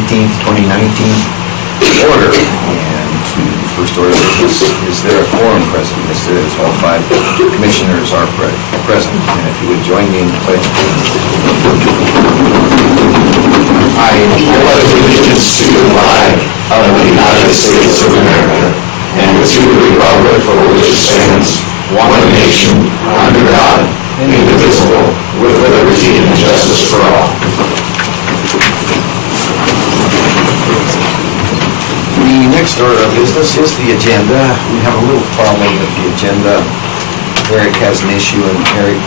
19th, 2019 order. And the first order of business, is there a quorum present? Yes, there is. All 5 commissioners are present. And if you would join me in the pledge. I pledge allegiance to the flag of the United States of America and to the republic for which it stands, one nation, under God, indivisible, with liberty and justice for all. The next order of business is the agenda. We have a little problem with the agenda. Eric has an issue, and Eric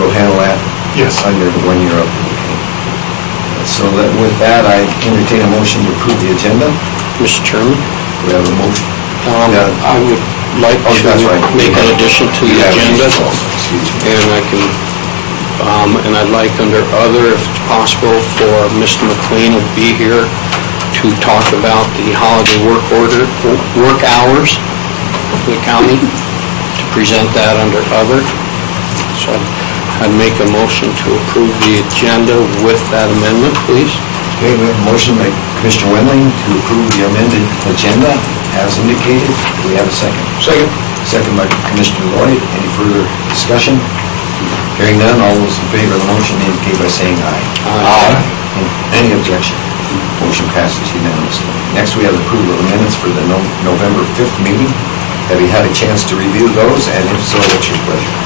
will handle that. Yes. Under when you're up. So that with that, I entertain a motion to approve the agenda. Mr. Chairman, We have a motion. I would like that's right. to make an addition to the agenda, Excuse me. and I can, and I'd like under other, if it's possible, for Mr. McLean to be here to talk about the holiday work hours for the county, to present that under other. So I'd make a motion to approve the agenda with that amendment, please. Okay, we have a motion by Commissioner Wendling to approve the amended agenda as indicated. Do we have a second? Second. Second by Commissioner Lloyd. Any further discussion? Hearing none, all those in favor of the motion indicate by saying aye. Aye. Any objection? Motion passes unanimously. Next, we have approval of the minutes for the November 5th meeting. Have you had a chance to review those? And if so, what's your pleasure?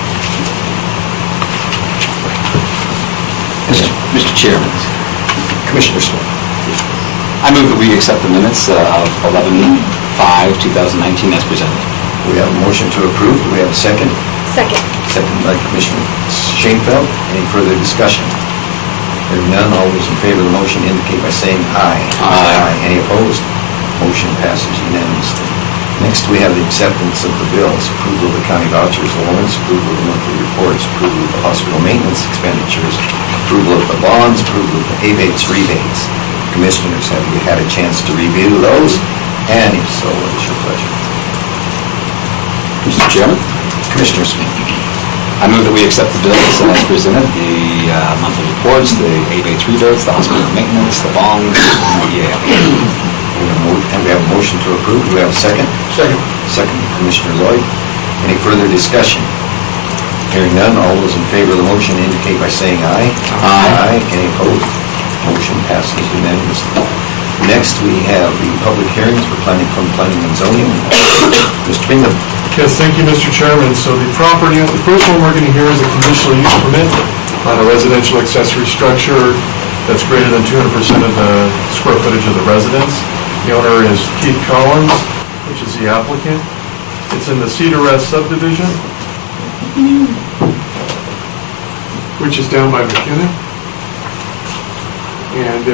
Mr. Chairman, Commissioner Smith. I move that we accept the minutes of 11/5/2019 as presented. We have a motion to approve. Do we have a second? Second. Second by Commissioner Shanefield. Any further discussion? Hearing none, all those in favor of the motion indicate by saying aye. Aye. Any opposed? Motion passes unanimously. Next, we have the acceptance of the bills, approval of the county vouchers, warrants, approval of the monthly reports, approval of the hospital maintenance expenditures, approval of the bonds, approval of the abates, rebates. Commissioners, have you had a chance to review those? And if so, what is your pleasure? Mr. Chairman, Commissioner Smith. I move that we accept the bills as presented, the monthly reports, the abates, rebates, the hospital maintenance, the bonds, and the EAF. And we have a motion to approve. Do we have a second? Second. Second, Commissioner Lloyd. Any further discussion? Hearing none, all those in favor of the motion indicate by saying aye. Aye. Any opposed? Motion passes unanimously. Next, we have the public hearings for planning and zoning. Mr. Bingham. Yes, thank you, Mr. Chairman. So the property, the first one we're going to hear is a conditional use permit on a residential accessory structure that's greater than 200% of the square footage of the residence. The owner is Keith Collins, which is the applicant. It's in the Cedar Rest subdivision, which is down by McKinnon. And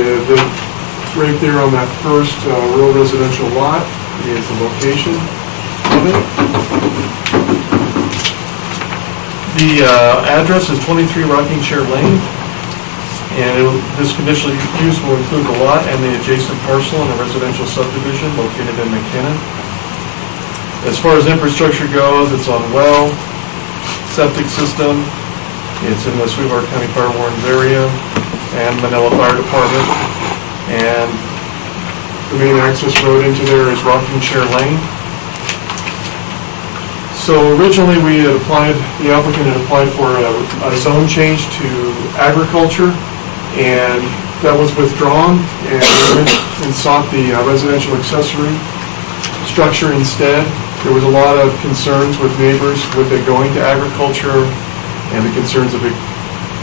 right there on that first rural residential lot is the location of it. The address is 23 Rocking Chair Lane, and this conditional use will include the lot and the adjacent parcel in a residential subdivision located in McKinnon. As far as infrastructure goes, it's on well, septic system, it's in the Sweetwater County Fire Wardens area and Manila Fire Department, and the main access road into there is Rocking Chair Lane. So originally we had applied, the applicant had applied for a zone change to agriculture, and that was withdrawn, and we went and sought the residential accessory structure instead. There was a lot of concerns with neighbors with it going to agriculture, and the concerns of it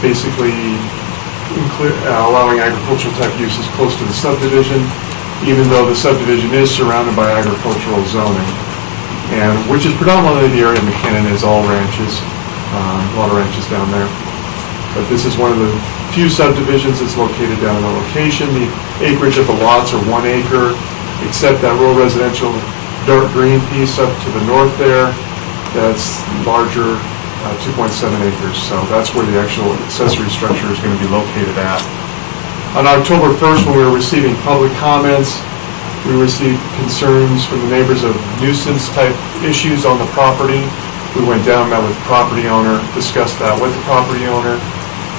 basically allowing agricultural type uses close to the subdivision, even though the subdivision is surrounded by agricultural zoning. And which is predominantly the area of McKinnon is all ranches, a lot of ranches down there. But this is one of the few subdivisions that's located down in the location. The acreage of the lots are 1 acre, except that rural residential dark green piece up to the north there, that's larger, 2.7 acres. So that's where the actual accessory structure is going to be located at. On October 1st, when we were receiving public comments, we received concerns from the neighbors of nuisance type issues on the property. We went down, met with the property owner, discussed that with the property owner,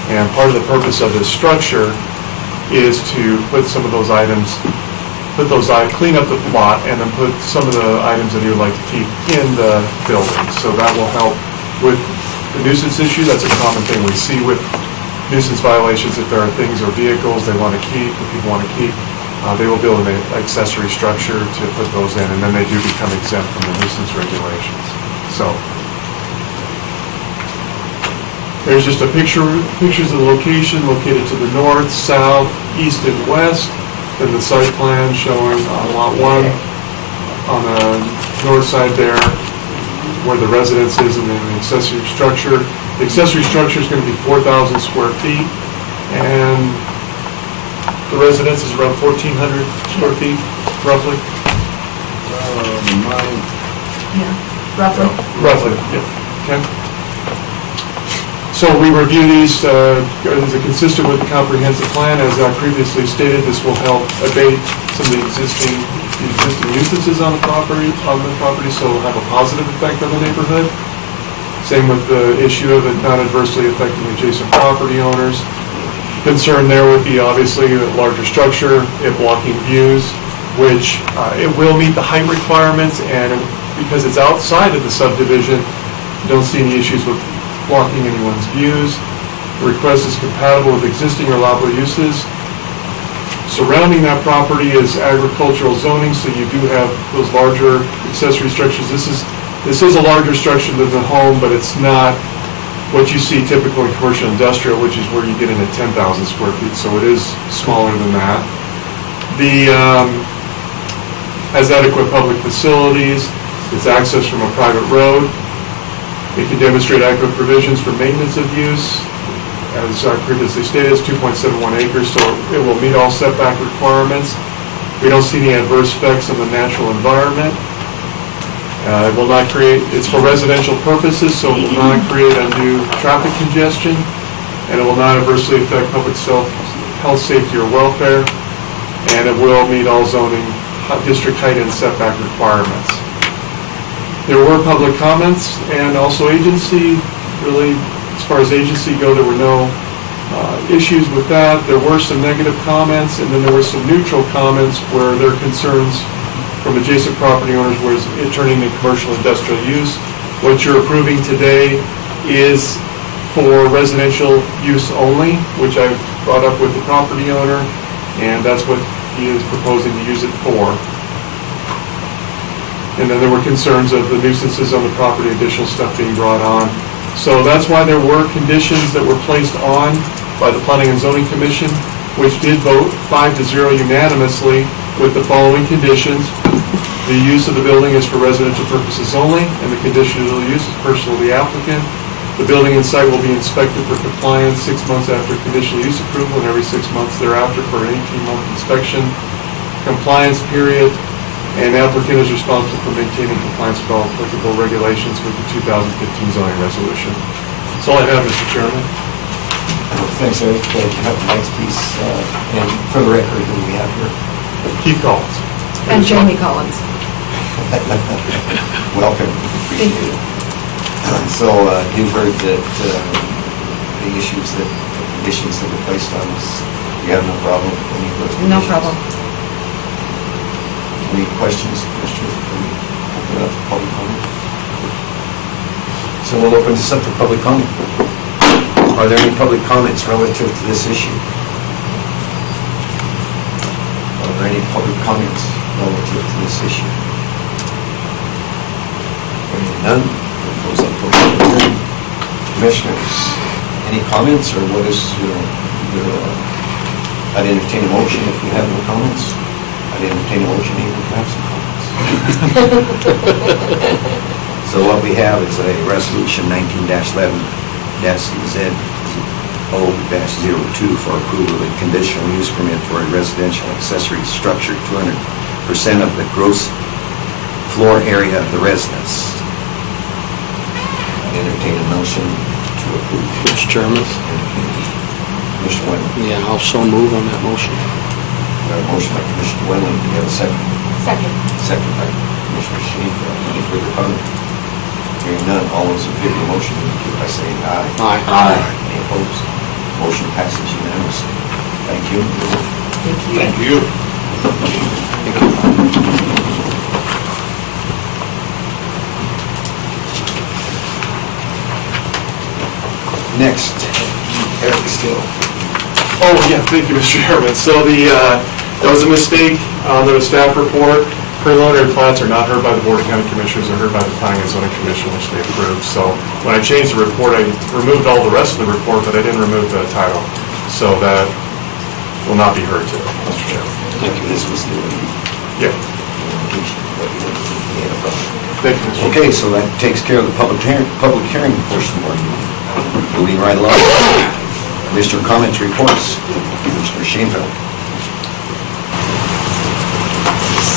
and part of the purpose of this structure is to put some of those items, clean up the lot, and then put some of the items that you would like to keep in the building. So that will help with the nuisance issue. That's a common thing we see with nuisance violations. If there are things or vehicles they want to keep, that people want to keep, they will build an accessory structure to put those in, and then they do become exempt from the nuisance regulations. So there's just pictures of the location, located to the north, south, east, and west. Then the site plan showing Lot 1 on the north side there, where the residence is, and then the accessory structure. The accessory structure is going to be 4,000 square feet, and the residence is around 1,400 square feet, roughly. Yeah, roughly. Roughly, yeah, okay. So we review these, is it consistent with the comprehensive plan? As I previously stated, this will help abate some of the existing nuisances on the property, so it'll have a positive effect on the neighborhood. Same with the issue of it not adversely affecting adjacent property owners. Concern there would be obviously a larger structure, it blocking views, which it will meet the height requirements, and because it's outside of the subdivision, don't see any issues with blocking anyone's views. The request is compatible with existing or allowable uses. Surrounding that property is agricultural zoning, so you do have those larger accessory structures. This is a larger structure than the home, but it's not what you see typically in commercial industrial, which is where you get into 10,000 square feet, so it is smaller than that. Has adequate public facilities, it's accessed from a private road. It can demonstrate adequate provisions for maintenance of use. As I previously stated, it's 2.71 acres, so it will meet all setback requirements. We don't see any adverse effects on the natural environment. It will not create, it's for residential purposes, so it will not create undue traffic congestion, and it will not adversely affect public health, safety, or welfare, and it will meet all zoning, district height, and setback requirements. There were public comments and also agency. Really, as far as agency go, there were no issues with that. There were some negative comments, and then there were some neutral comments where there are concerns from adjacent property owners where it turning into commercial industrial use. What you're approving today is for residential use only, which I've brought up with the property owner, and that's what he is proposing to use it for. And then there were concerns of the nuisances on the property, additional stuff being brought on. So that's why there were conditions that were placed on by the Planning and Zoning Commission, which did vote 5-0 unanimously with the following conditions. The use of the building is for residential purposes only, and the condition of the use is personal to the applicant. The building and site will be inspected for compliance 6 months after conditional use approval and every 6 months thereafter for an 18-month inspection compliance period. And the applicant is responsible for maintaining compliance with all applicable regulations with the 2015 zoning resolution. That's all I have, Mr. Chairman. Thanks, Eric. You have the next piece, and for the record, who we have here? Keith Collins. And Jamie Collins. Welcome, appreciate it. So you've heard that the issues that, the conditions that were placed on us, you have no problem with any of those conditions? No problem. Any questions, commissioners? Open up for public comment. So we'll open this up for public comment. Are there any public comments relative to this issue? Are there any public comments relative to this issue? Hearing none, we'll close that portion of the hearing. Commissioners, any comments, or what is your I'd entertain a motion if you have no comments. I'd entertain a motion even if you have some comments. So what we have is a resolution 19-11-ZO-02 for approval of a conditional use permit for a residential accessory structure, 200% of the gross floor area of the residence. I'd entertain a motion to approve. Mr. Chairman? Commissioner Wendland. Yeah, I'll so move on that motion. We have a motion by Commissioner Wendland. Do we have a second? Second. Second by Commissioner Shanifa. Any further comment? Hearing none, all those in favor of the motion indicate by saying aye. Aye. Any opposed? Motion passes unanimously. Thank you. Thank you. Next, Eric Steele. Oh, yeah, thank you, Mr. Chairman. So that was a mistake on the staff report. Preliminary plats are not heard by the Board of County Commissioners, they're heard by the Planning and Zoning Commission, which they approved. So when I changed the report, I removed all the rest of the report, but I didn't remove the title. So that will not be heard today, Mr. Chairman. Thank you. This was the Yeah, thank you, Mr. Chairman. Okay, so that takes care of the public hearing portion of our meeting. Moving right along. Commissioner comments, reports. Commissioner Shanefield.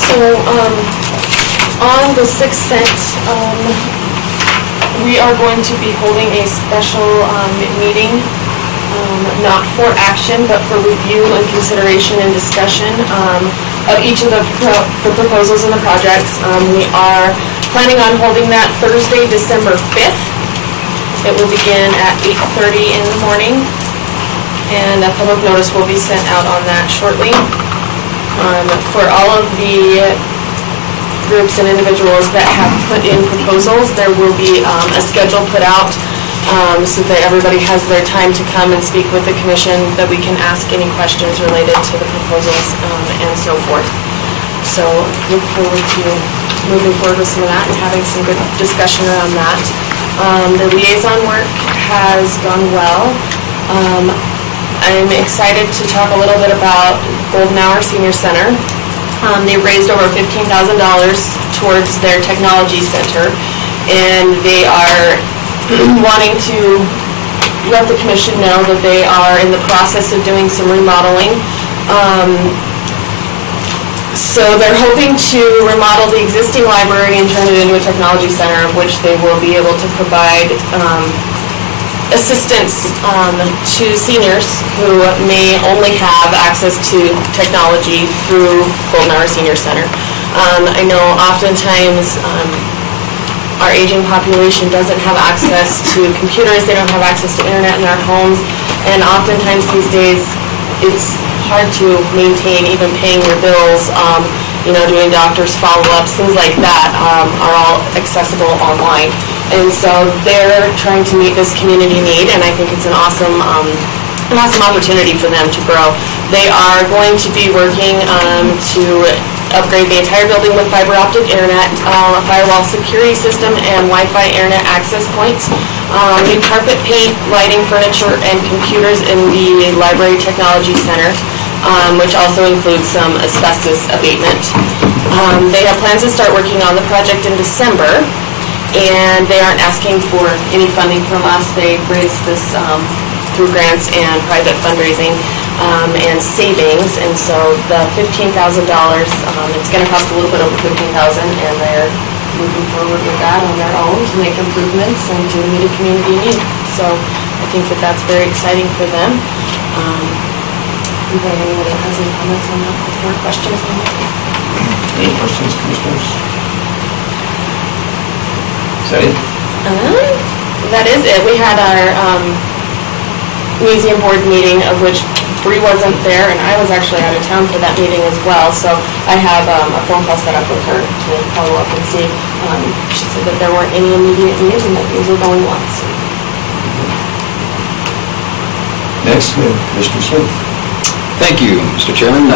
So, on the 6th, we are going to be holding a special meeting, not for action, but for review and consideration and discussion of each of the proposals and the projects. We are planning on holding that Thursday, December 5th. It will begin at 8:30 in the morning, and a public notice will be sent out on that shortly. For all of the groups and individuals that have put in proposals, there will be a schedule put out so that everybody has their time to come and speak with the commission, that we can ask any questions related to the proposals and so forth. So look forward to moving forward with some of that and having some good discussion around that. The liaison work has gone well. I'm excited to talk a little bit about Golden Hour Senior Center. They raised over $15,000 towards their technology center, and they are wanting to let the commission know that they are in the process of doing some remodeling. So they're hoping to remodel the existing library and turn it into a technology center, of which they will be able to provide assistance to seniors who may only have access to technology through Golden Hour Senior Center. I know oftentimes our aging population doesn't have access to computers, they don't have access to internet in their homes, and oftentimes these days it's hard to maintain even paying your bills, doing doctor's follow-ups, things like that are all accessible online. And so they're trying to meet this community need, and I think it's an awesome opportunity for them to grow. They are going to be working to upgrade the entire building with fiber optic internet, a firewall security system, and Wi-Fi internet access points. New carpet paint, lighting, furniture, and computers in the Library Technology Center, which also includes some asbestos abatement. They have plans to start working on the project in December, and they aren't asking for any funding from us. They raised this through grants and private fundraising and savings, and so the $15,000, it's going to cost a little bit over $15,000, and they're moving forward with that on their own to make improvements and to meet a community need. So I think that that's very exciting for them. If anybody has any comments on that or questions on that? Any questions, commissioners? Is that it? That is it. We had our museum board meeting, of which Bree wasn't there, and I was actually out of town for that meeting as well, so I have a phone call set up with her to follow up and see. She said that there weren't any immediate needs and that things were going well. So. Next, we have Commissioner Smith. Thank you, Mr. Chairman.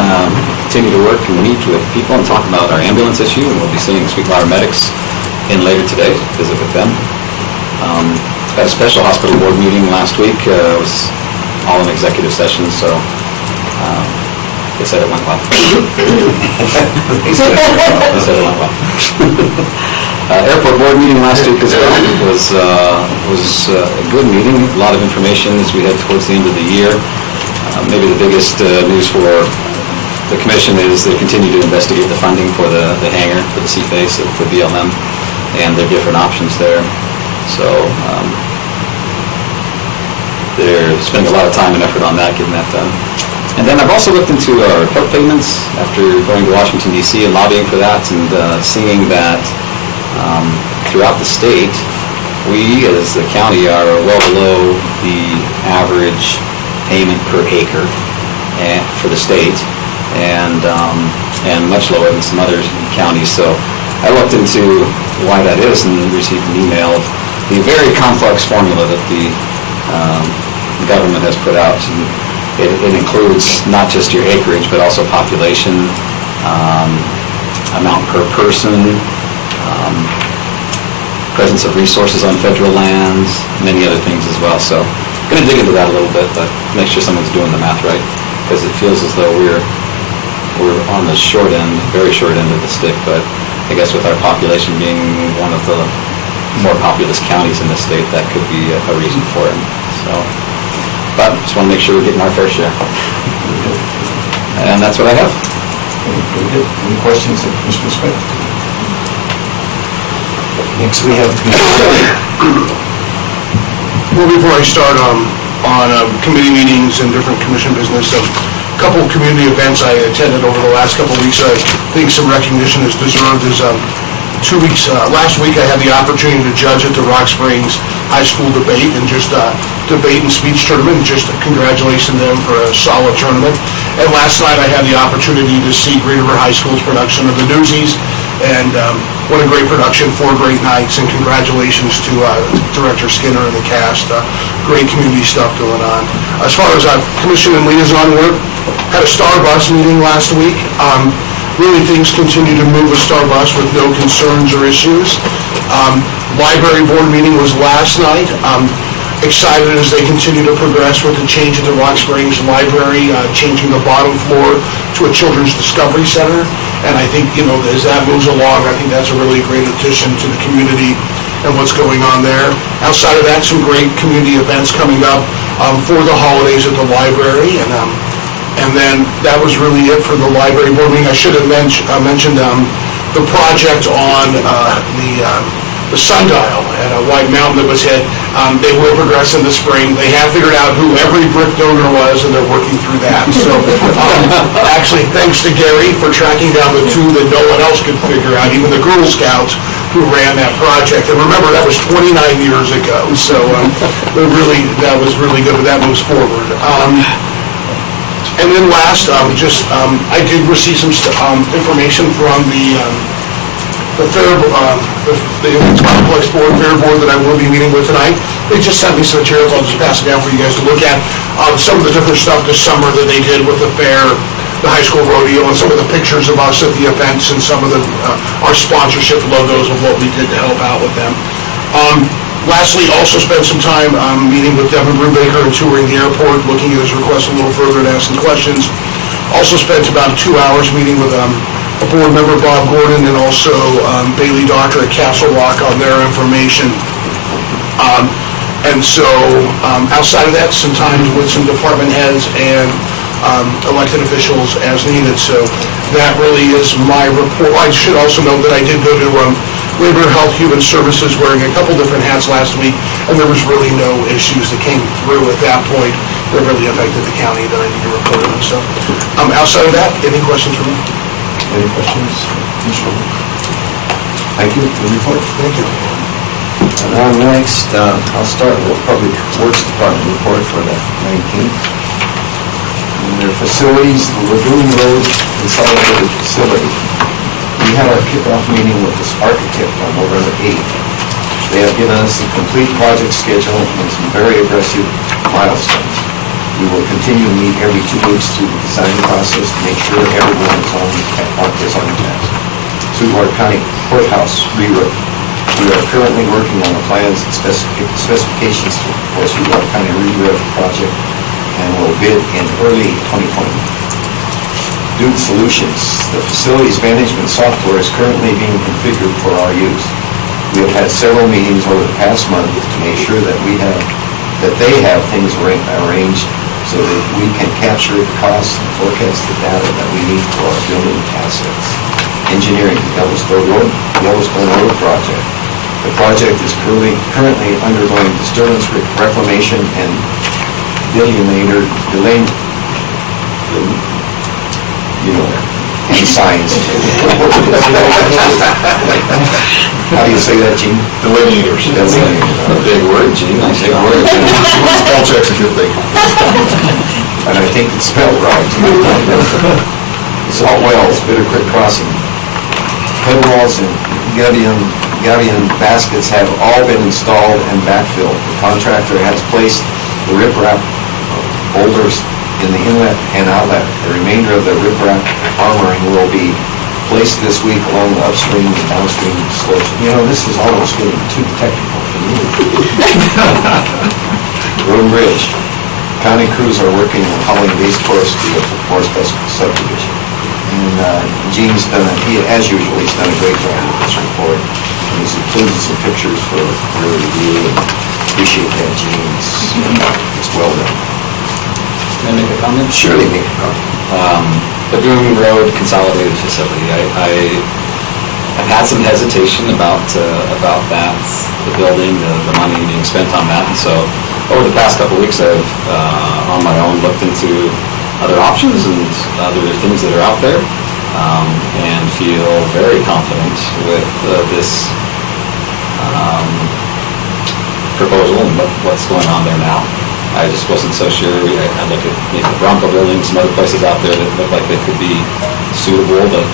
Continue to work and meet with people and talk about our ambulance issue, and we'll be seeing Sweetwater medics in later today, visit with them. Had a special hospital board meeting last week. It was all in executive session, so they said it went well. They said it went well. Airport board meeting last week as well was a good meeting. A lot of information as we head towards the end of the year. Maybe the biggest news for the commission is they continue to investigate the funding for the hangar, for the seaface, for BLM, and their different options there. So they're spending a lot of time and effort on that, getting that done. And then I've also looked into our court payments after going to Washington, D.C. and lobbying for that, and seeing that throughout the state, we as the county are well below the average payment per acre. for the state, and much lower than some other counties. So I looked into why that is and received an email of the very complex formula that the government has put out. It includes not just your acreage, but also population, amount per person, presence of resources on federal lands, many other things as well. So I'm going to dig into that a little bit, but make sure someone's doing the math right, because it feels as though we're on the short end, very short end of the stick. But I guess with our population being one of the more populous counties in the state, that could be a reason for it. So, but just want to make sure we're getting our fair share. And that's what I have. Very good. Any questions of Commissioner Smith? Next, we have Well, before I start on committee meetings and different commission business, a couple of community events I attended over the last couple of weeks, I think some recognition is deserved. Is 2 weeks, last week I had the opportunity to judge at the Rock Springs High School debate and just debate and speech tournament. Just congratulations to them for a solid tournament. And last night I had the opportunity to see Green River High School's production of the Newsies, and what a great production, 4 great nights, and congratulations to Director Skinner and the cast. Great community stuff going on. As far as commission and liaison work, had a Star Bus meeting last week. Really things continue to move with Star Bus with no concerns or issues. Library board meeting was last night. Excited as they continue to progress with the change at the Rock Springs Library, changing the bottom floor to a Children's Discovery Center. And I think, as that moves along, I think that's a really great addition to the community and what's going on there. Outside of that, some great community events coming up for the holidays at the library. And then that was really it for the library board meeting. I should have mentioned the project on the sundial at White Mountain that was hit. They will progress in the spring. They have figured out who every brick donor was, and they're working through that. So actually, thanks to Gary for tracking down the 2 that no one else could figure out, even the Girl Scouts who ran that project. And remember, that was 29 years ago. So that was really good, but that moves forward. And then last, I did receive some information from the Complex Board, Fair Board that I will be meeting with tonight. They just sent me some materials. I'll just pass it down for you guys to look at. Some of the different stuff this summer that they did with the fair, the high school rodeo, and some of the pictures of us at the events, and some of our sponsorship logos of what we did to help out with them. Lastly, also spent some time meeting with Devin Brubaker and touring the airport, looking at his request a little further and asking questions. Also spent about 2 hours meeting with a board member, Bob Gordon, and also Bailey Doctor at Castle Rock on their information. And so outside of that, some time with some department heads and elected officials as needed. So that really is my report. I should also note that I did go to Labor, Health, Human Services wearing a couple different hats last week, and there was really no issues that came through at that point that really affected the county that I need to report on. So outside of that, any questions for me? Any questions? Thank you for the report. Thank you. And next, I'll start with Public Works Department report for the 19th. In their facilities, the Lagoon Road Consolidated Facility. We had our kickoff meeting with this architect on November 8th. They have given us a complete project schedule and some very aggressive milestones. We will continue to meet every 2 weeks through the design process to make sure everyone is on task. Sweetwater County Courthouse re-roof. We are currently working on the plans and specifications for Sweetwater County re-roof project and will bid in early 2020. Duke Solutions. The facilities management software is currently being configured for our use. We have had several meetings over the past month to make sure that they have things arranged so that we can capture the costs and forecast the data that we need for our building assets. Engineering, Yellowstone Road project. The project is currently undergoing disturbance reclamation and and signs. How do you say that, Gene? Delineators. Big word, Gene. Nice word. Spell check's a good thing. and I think it's spelled right. Salt Wells, Bitter Creek Crossing. Head walls and gabion baskets have all been installed and backfilled. The contractor has placed the riprap boulders in the inlet and outlet. The remainder of the riprap armoring will be placed this week along the upstream and downstream slopes. You know, this is almost getting too technical for me. Road and Bridge. County crews are working on hauling base course to the Forest subdivision. And Gene's done, as usual, he's done a great job with this report. And he's included some pictures for your review, and appreciate that, Gene. It's well done. Can I make a comment? Surely make a comment. The Boone Road Consolidated Facility, I've had some hesitation about that, the building, the money being spent on that, and so over the past couple of weeks, I've, on my own, looked into other options and other things that are out there, and feel very confident with this proposal and what's going on there now. I just wasn't so sure. I look at maybe the Bronco building, some other places out there that look like they could be suitable, but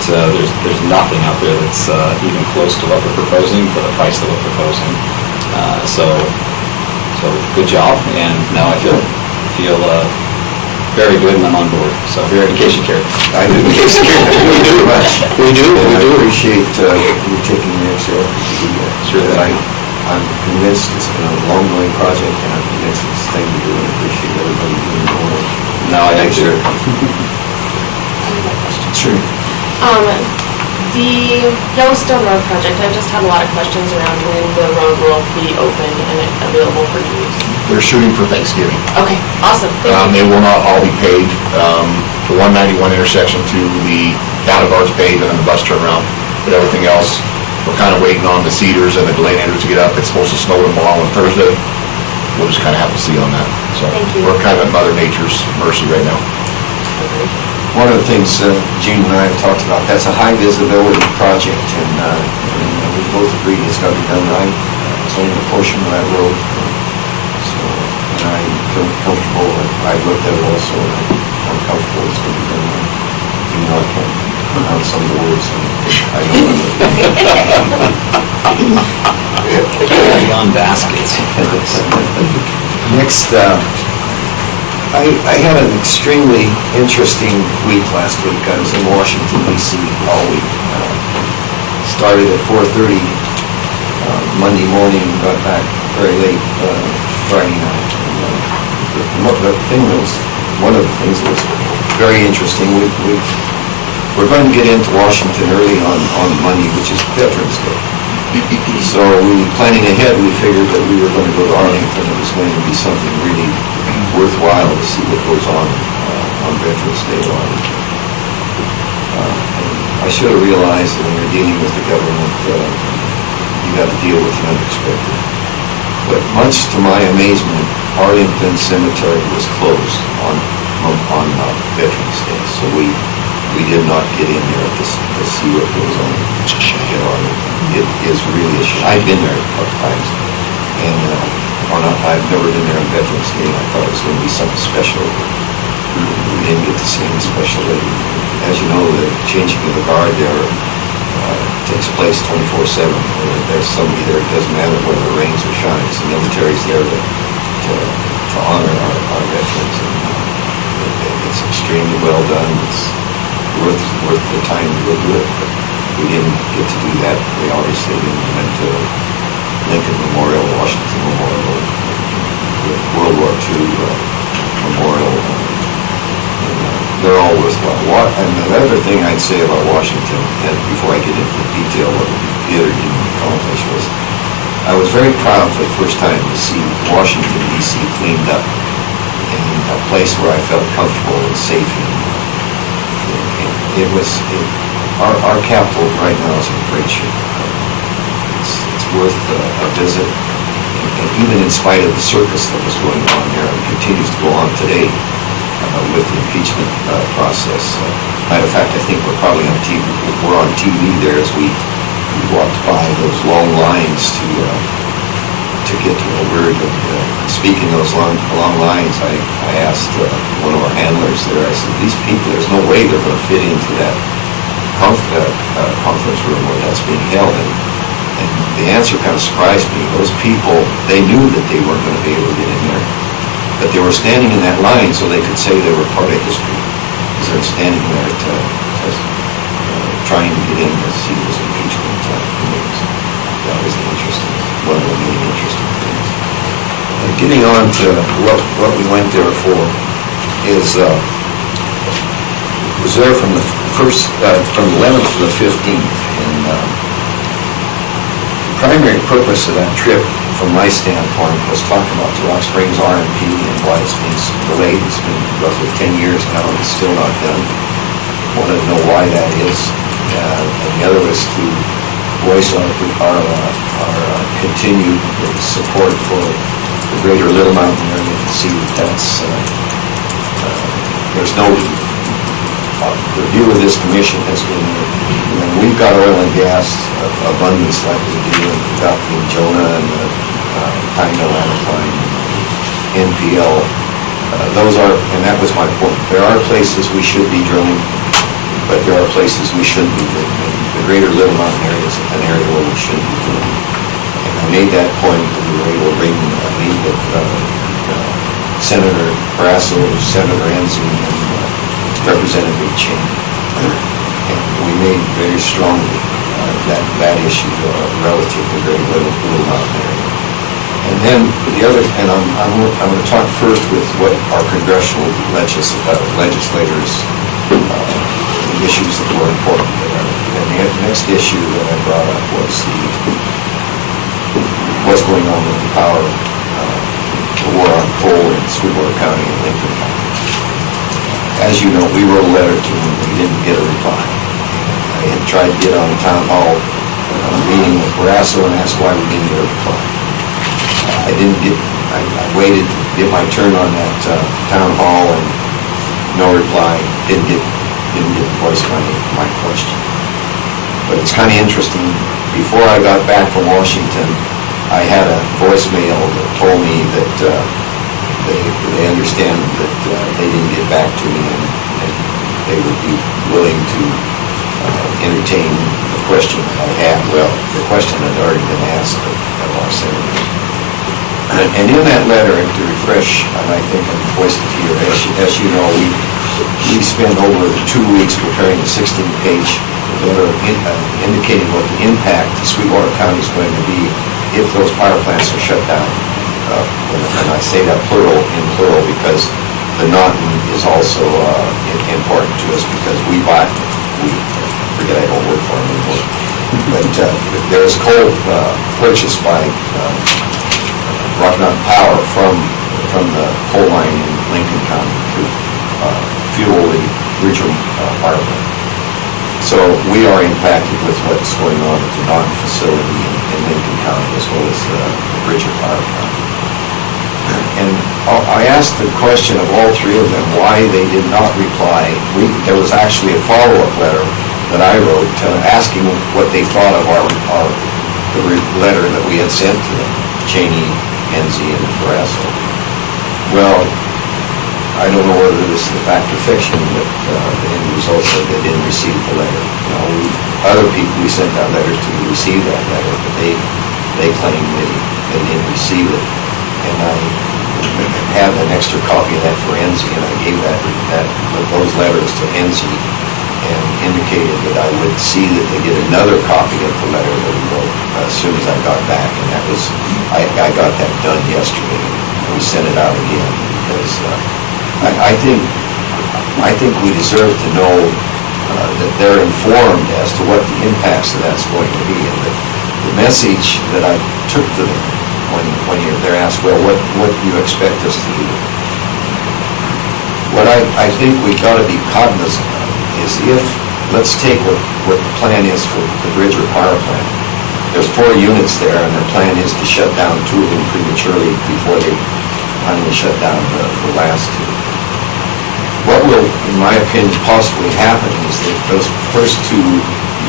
there's nothing out there that's even close to what we're proposing for the price that we're proposing. So good job, and now I feel very good and I'm on board. So for your education, Carrie. I do. We do much. We do. And I appreciate you taking the extra effort to do that. Sure. I'm convinced it's been a long-going project, and I'm convinced it's the thing to do, and I appreciate everybody doing more. No, I think so. Sure. The Yellowstone Road project, I've just had a lot of questions around when the road will be open and available for use. They're shooting for Thanksgiving. Okay, awesome, thank They you. will not all be paid. The 191 intersection to the Cattle Guard's paid, and then the bus turnaround, but everything else, we're kind of waiting on the Cedars and the delineators to get up. It's supposed to snow tomorrow on Thursday. We'll just kind of have to see on that. So Thank you. we're kind of at Mother Nature's mercy right now. One of the things Gene and I have talked about, that's a high visibility project, and we both agreed it's got to be done right. It's only a portion of that road. So, and I feel comfortable, I've looked at it also, and I'm comfortable it's going to be done right. Even though I can't pronounce some of the words, and I know Beyond baskets. Next, I had an extremely interesting week last week. I was in Washington, D.C. all week. Started at 4:30 Monday morning, got back very late Friday night. And one of the things that was very interesting, we're going to get into Washington early on Monday, which is Veterans Day. So planning ahead, we figured that we were going to go to Arlington. It was going to be something really worthwhile to see what goes on Veterans Day in Arlington. I should have realized that when you're dealing with the government, you got to deal with the unexpected. But much to my amazement, Arlington Cemetery was closed on Veterans Day. So we did not get in there to see what goes on in Arlington. It is really a shame. I've been there a couple times, and I've never been there on Veterans Day, and I thought it was going to be something special. We didn't get to see anything special. As you know, the changing of the guard there takes place 24/7. There's somebody there. It doesn't matter whether it rains or shines. The military's there to honor our veterans. And it's extremely well done. It's worth the time to go do it. But we didn't get to do that. We obviously didn't. We went to Lincoln Memorial, Washington Memorial, World War II Memorial. They're all worthwhile. And another thing I'd say about Washington, and before I get into the detail of what the other didn't accomplish, was I was very proud for the first time to see Washington, D.C. cleaned up in a place where I felt comfortable and safe. Our capital right now is in great shape. It's worth a visit. And even in spite of the circus that was going on there, and continues to go on today, with the impeachment process. Matter of fact, I think we're probably on TV. We're on TV there as we walked by those long lines to to get to a word of speaking those long lines, I asked one of our handlers there, I said, these people, there's no way they're going to fit into that conference room where that's being held. And the answer kind of surprised me. Those people, they knew that they weren't going to be able to get in there, but they were standing in that line so they could say they were part of history, because they're standing there trying to get in to see those impeachment meetings. That was one of the many interesting things. Getting on to what we went there for is was there from the from the 11th to the 15th, and the primary purpose of that trip, from my standpoint, was talking about the Rock Springs RMP and why it's been delayed. It's been roughly 10 years now, and it's still not done. Wanted to know why that is. And the other was to voice our continued support for the greater Little Mountain area, to see that that's, there's no, the view of this commission has been, we've got oil and gas abundance like we do, and we've got the Jonah and the Pineville, Anacline, NPL. Those are, and that was my point, there are places we should be drilling, but there are places we shouldn't be drilling. The greater Little Mountain area is an area where we should be drilling. And I made that point when we were able to bring a meet with Senator Brasso, Senator Enzi, and Representative Cheney. And we made very strongly that issue relative to the greater Little Mountain area. And then the other, and I'm going to talk first with what our congressional legislators, the issues that were important there. And the next issue that I brought up was what's going on with the power, the war on coal in Sweetwater County and Lincoln County. As you know, we wrote a letter to them, we didn't get a reply. I had tried to get on the town hall meeting with Brasso and asked why we didn't get a reply. I waited to get my turn on that town hall, and no reply. Didn't get to voice my question. But it's kind of interesting. Before I got back from Washington, I had a voicemail that told me that they understand that they didn't get back to me, and they would be willing to entertain the question that I had. Well, the question had already been asked of our senators. And in that letter, and to refresh, and I think I've voiced it here, as you know, we spent over 2 weeks preparing a 16-page letter indicating what the impact to Sweetwater County is going to be if those power plants are shut down. And I say that in plural because the Naughton is also important to us, because forget I don't work for them anymore. But there is coal purchased by Rock Mountain Power from the coal mine in Lincoln County to fuel the Bridger power plant. So we are impacted with what's going on at the Naughton facility in Lincoln County, as well as the Bridger power plant. And I asked the question of all three of them why they did not reply. There was actually a follow-up letter that I wrote asking what they thought of the letter that we had sent to them, Cheney, Enzi, and Brasso. Well, I don't know whether this is the fact or fiction, but the end result said they didn't receive the letter. Other people we sent out letters to receive that letter, but they claimed they didn't receive it. And I had an extra copy of that for Enzi, and I gave those letters to Enzi and indicated that I would see that they get another copy of the letter that we wrote as soon as I got back. And that was, I got that done yesterday, and we sent it out again, because I think we deserve to know that they're informed as to what the impacts of that's going to be. And the message that I took to them when they're asked, well, what do you expect us to do? What I think we've got to be cognizant of is, let's take what the plan is for the Bridger power plant. There's 4 units there, and their plan is to shut down 2 of them prematurely before they finally shut down the last 2. What will, in my opinion, possibly happen is that those first 2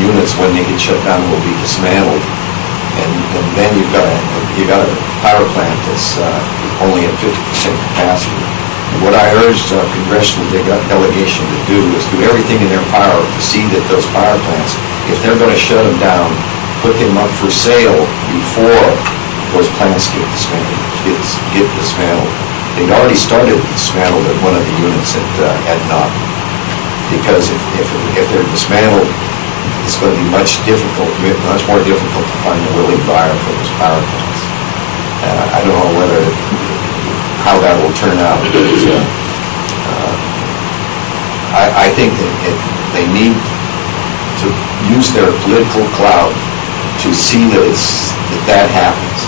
units, when they get shut down, will be dismantled, and then you've got a you got a power plant that's only at 50% capacity. And what I urged our congressional delegation to do is do everything in their power to see that those power plants, if they're going to shut them down, put them up for sale before those plants get dismantled. They'd already started to dismantle one of the units at Knob, because if they're dismantled, it's going to be much more difficult to find a willing buyer for those power plants. I don't know how that will turn out, but I think that they need to use their political clout to see that happens.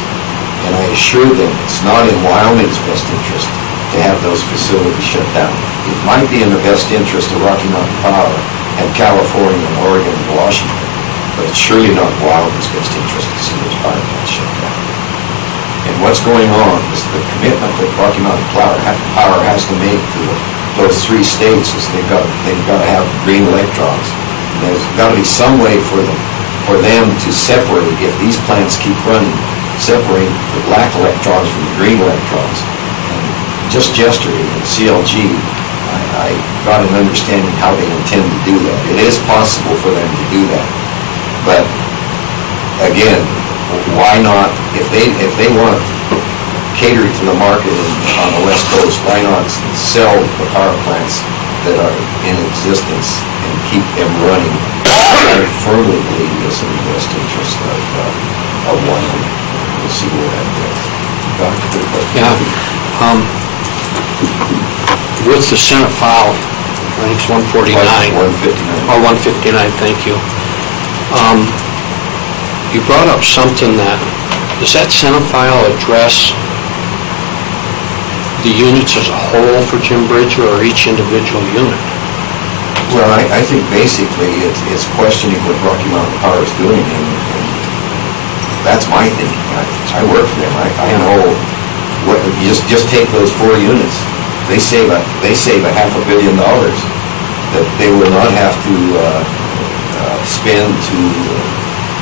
And I assure them it's not in Wyoming's best interest to have those facilities shut down. It might be in the best interest of Rocky Mountain Power and California and Oregon and Washington, but it's surely not Wyoming's best interest to see those power plants shut down. And what's going on is the commitment that Rocky Mountain Power has to make to those three states is they've got to have green electrons. And there's got to be some way for them to separate, if these plants keep running, separate the black electrons from the green electrons. And just yesterday in CLG, I got an understanding how they intend to do that. It is possible for them to do that. But again, why not, if they want to cater to the market on the West Coast, why not sell the power plants that are in existence and keep them running? I firmly believe this in the best interest of Wyoming. We'll see where that goes. Doctor, good question. Yeah. With the Senate file, I think it's 149. 159. Oh, 159, thank you. You brought up something does that Senate file address the units as a whole for Jim Bridger or each individual unit? Well, I think basically it's questioning what Rocky Mountain Power is doing, and that's my thinking. I work for them. I know what. Just take those 4 units. They save $500 million that they will not have to spend to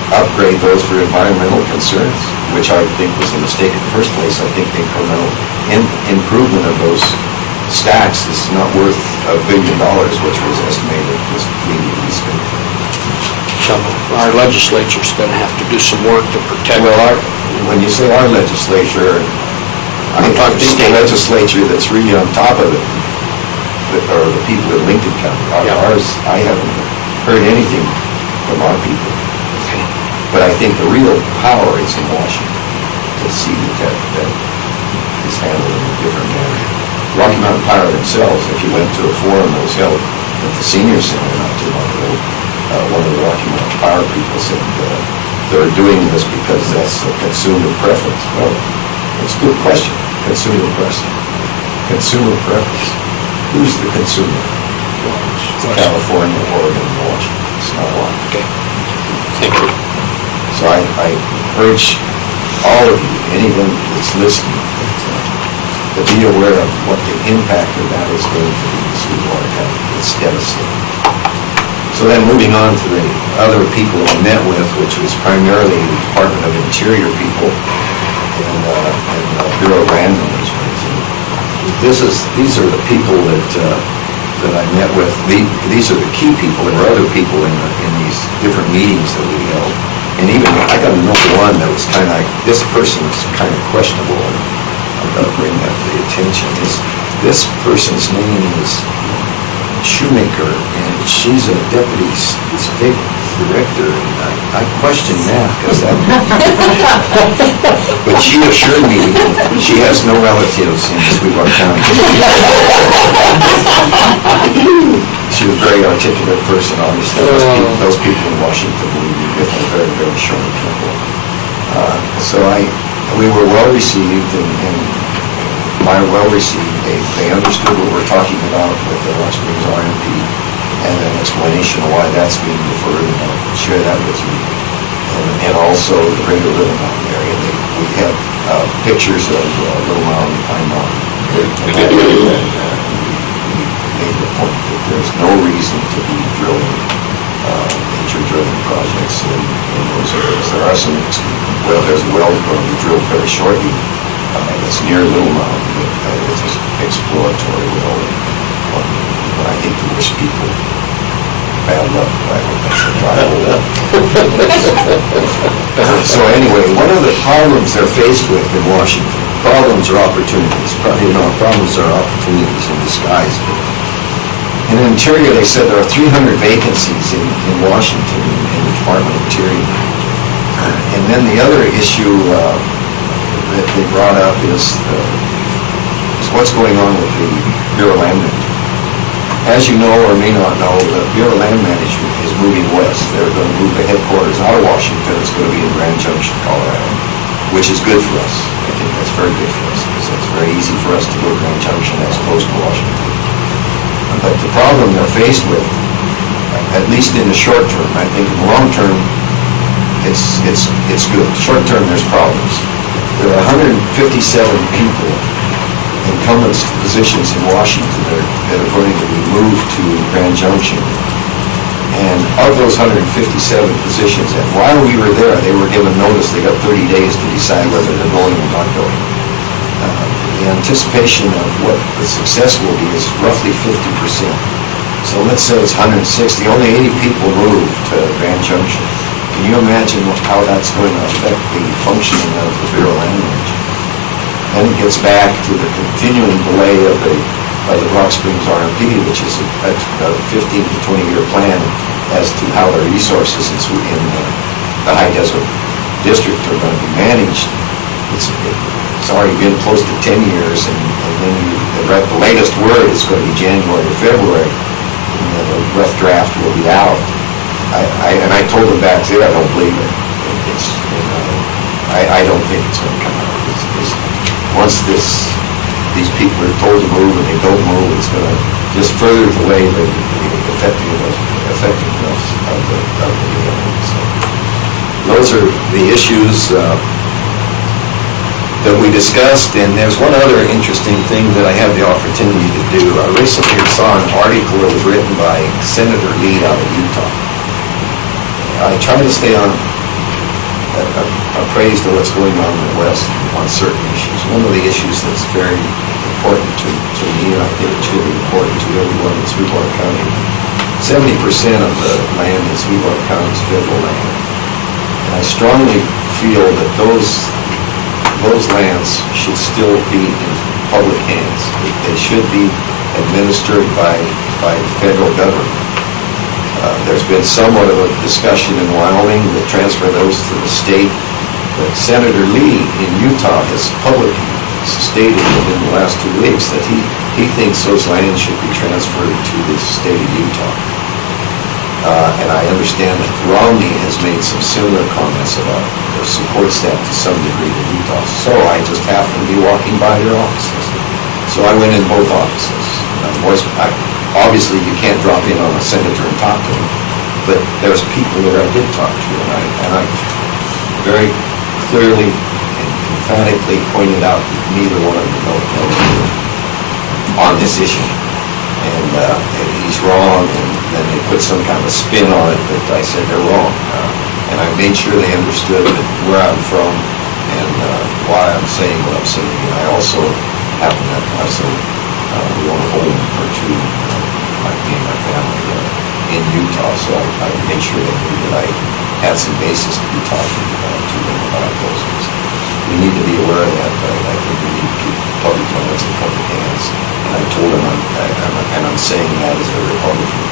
upgrade those for environmental concerns, which I think was a mistake in the first place. I think the incremental improvement of those stacks is not worth $1 billion, which was estimated was needed to be spent. So our legislature's going to have to do some work to protect. Well, when you say our legislature, I think the legislature that's really on top of it are the people in Lincoln County. Ours, I haven't heard anything from our people. Okay. But I think the real power is in Washington to see that is handled in a different manner. Rocky Mountain Power themselves, if you went to a forum that was held at the senior center not too long ago, one of the Rocky Mountain Power people said they're doing this because that's a consumer preference. Well, it's a good question. Consumer preference. Consumer preference. Who's the consumer? It's California, Oregon, and Washington. It's not Washington. Okay. Thank you. So I urge all of you, anyone that's listening, to be aware of what the impact of that is going to be in Sweetwater County. It's devastating. So then moving on to the other people I met with, which was primarily the Department of Interior people and Bureau of Land Management. These are the people that I met with. These are the key people. There were other people in these different meetings that we held. And even, I got to know one that was kind of, this person was kind of questionable, and I've got to bring that to the attention. This person's name is Shoemaker, and she's a deputy state director, and I question that, because that, but she assured me she has no relatives in Sweetwater County. She was a very articulate person, obviously. Those people in Washington believe me, with a very, very short people. So we were well received, and by well received, they understood what we're talking about with the Rock Springs RMP and an explanation of why that's being deferred, and I'll share that with you. And also the Greater Little Mountain area. We had pictures of Little Mountain, Pine Mountain. We made the point that there's no reason to be drilling, major drilling projects in those areas. There are some well, there's a well going to be drilled very shortly. It's near Little Mountain. It's an exploratory well. And I hate to wish people bad luck, but I hope that's a dry hole. So anyway, one of the problems they're faced with in Washington, problems are opportunities. Problems are opportunities in disguise. But in Interior, they said there are 300 vacancies in Washington in the Department of Interior. And then the other issue that they brought up is what's going on with the Bureau of Land Management. As you know or may not know, the Bureau of Land Management is moving west. They're going to move the headquarters out of Washington. It's going to be in Grand Junction, Colorado, which is good for us. I think that's very good for us because it's very easy for us to go to Grand Junction as opposed to Washington. But the problem they're faced with, at least in the short term, I think in the long term, it's good. Short term, there's problems. There are 157 people, incumbents to positions in Washington that are going to be moved to Grand Junction. And of those 157 positions, and while we were there, they were given notice, they got 30 days to decide whether they're going or not going. The anticipation of what the success will be is roughly 50%. So let's say it's 160, only 80 people moved to Grand Junction. Can you imagine how that's going to affect the functioning of the Bureau of Land Management? Then it gets back to the continuing delay of the Rock Springs RMP, which is a 15 to 20-year plan as to how the resources in the High Desert District are going to be managed. It's already been close to 10 years, and then the latest word is going to be January or February, and the rough draft will be out. I told them back there, I don't believe it. I don't think it's going to come out. Once these people are told to move and they don't move, it's going to just further delay the effectiveness of the event. So those are the issues that we discussed, and there's one other interesting thing that I had the opportunity to do. I recently saw an article that was written by Senator Lee out of Utah. I try to stay appraised of what's going on in the West on certain issues. One of the issues that's very important to me, and I think it should be important to everyone in Sweetwater County, 70% of the land in Sweetwater County is federal land. And I strongly feel that those lands should still be in public hands. They should be administered by the federal government. There's been somewhat of a discussion in Wyoming to transfer those to the state, but Senator Lee in Utah has publicly stated within the last 2 weeks that he thinks those lands should be transferred to the state of Utah. And I understand that Romney has made some similar comments about or supports that to some degree in Utah. So I just happened to be walking by their offices. So I went in both offices. Obviously, you can't drop in on a senator and talk to him, but there's people that I did talk to, and I very clearly and emphatically pointed out that neither one of them know on this issue. And he's wrong, and then they put some kind of spin on it that I said they're wrong. And I made sure they understood where I'm from and why I'm saying what I'm saying. And I also happen to have some, we own a home or two, me and my family in Utah, so I made sure they knew that I had some basis to be talking to them about those. We need to be aware of that, but I think we need to keep public lands in public hands. And I told them, and I'm saying that as a Republican,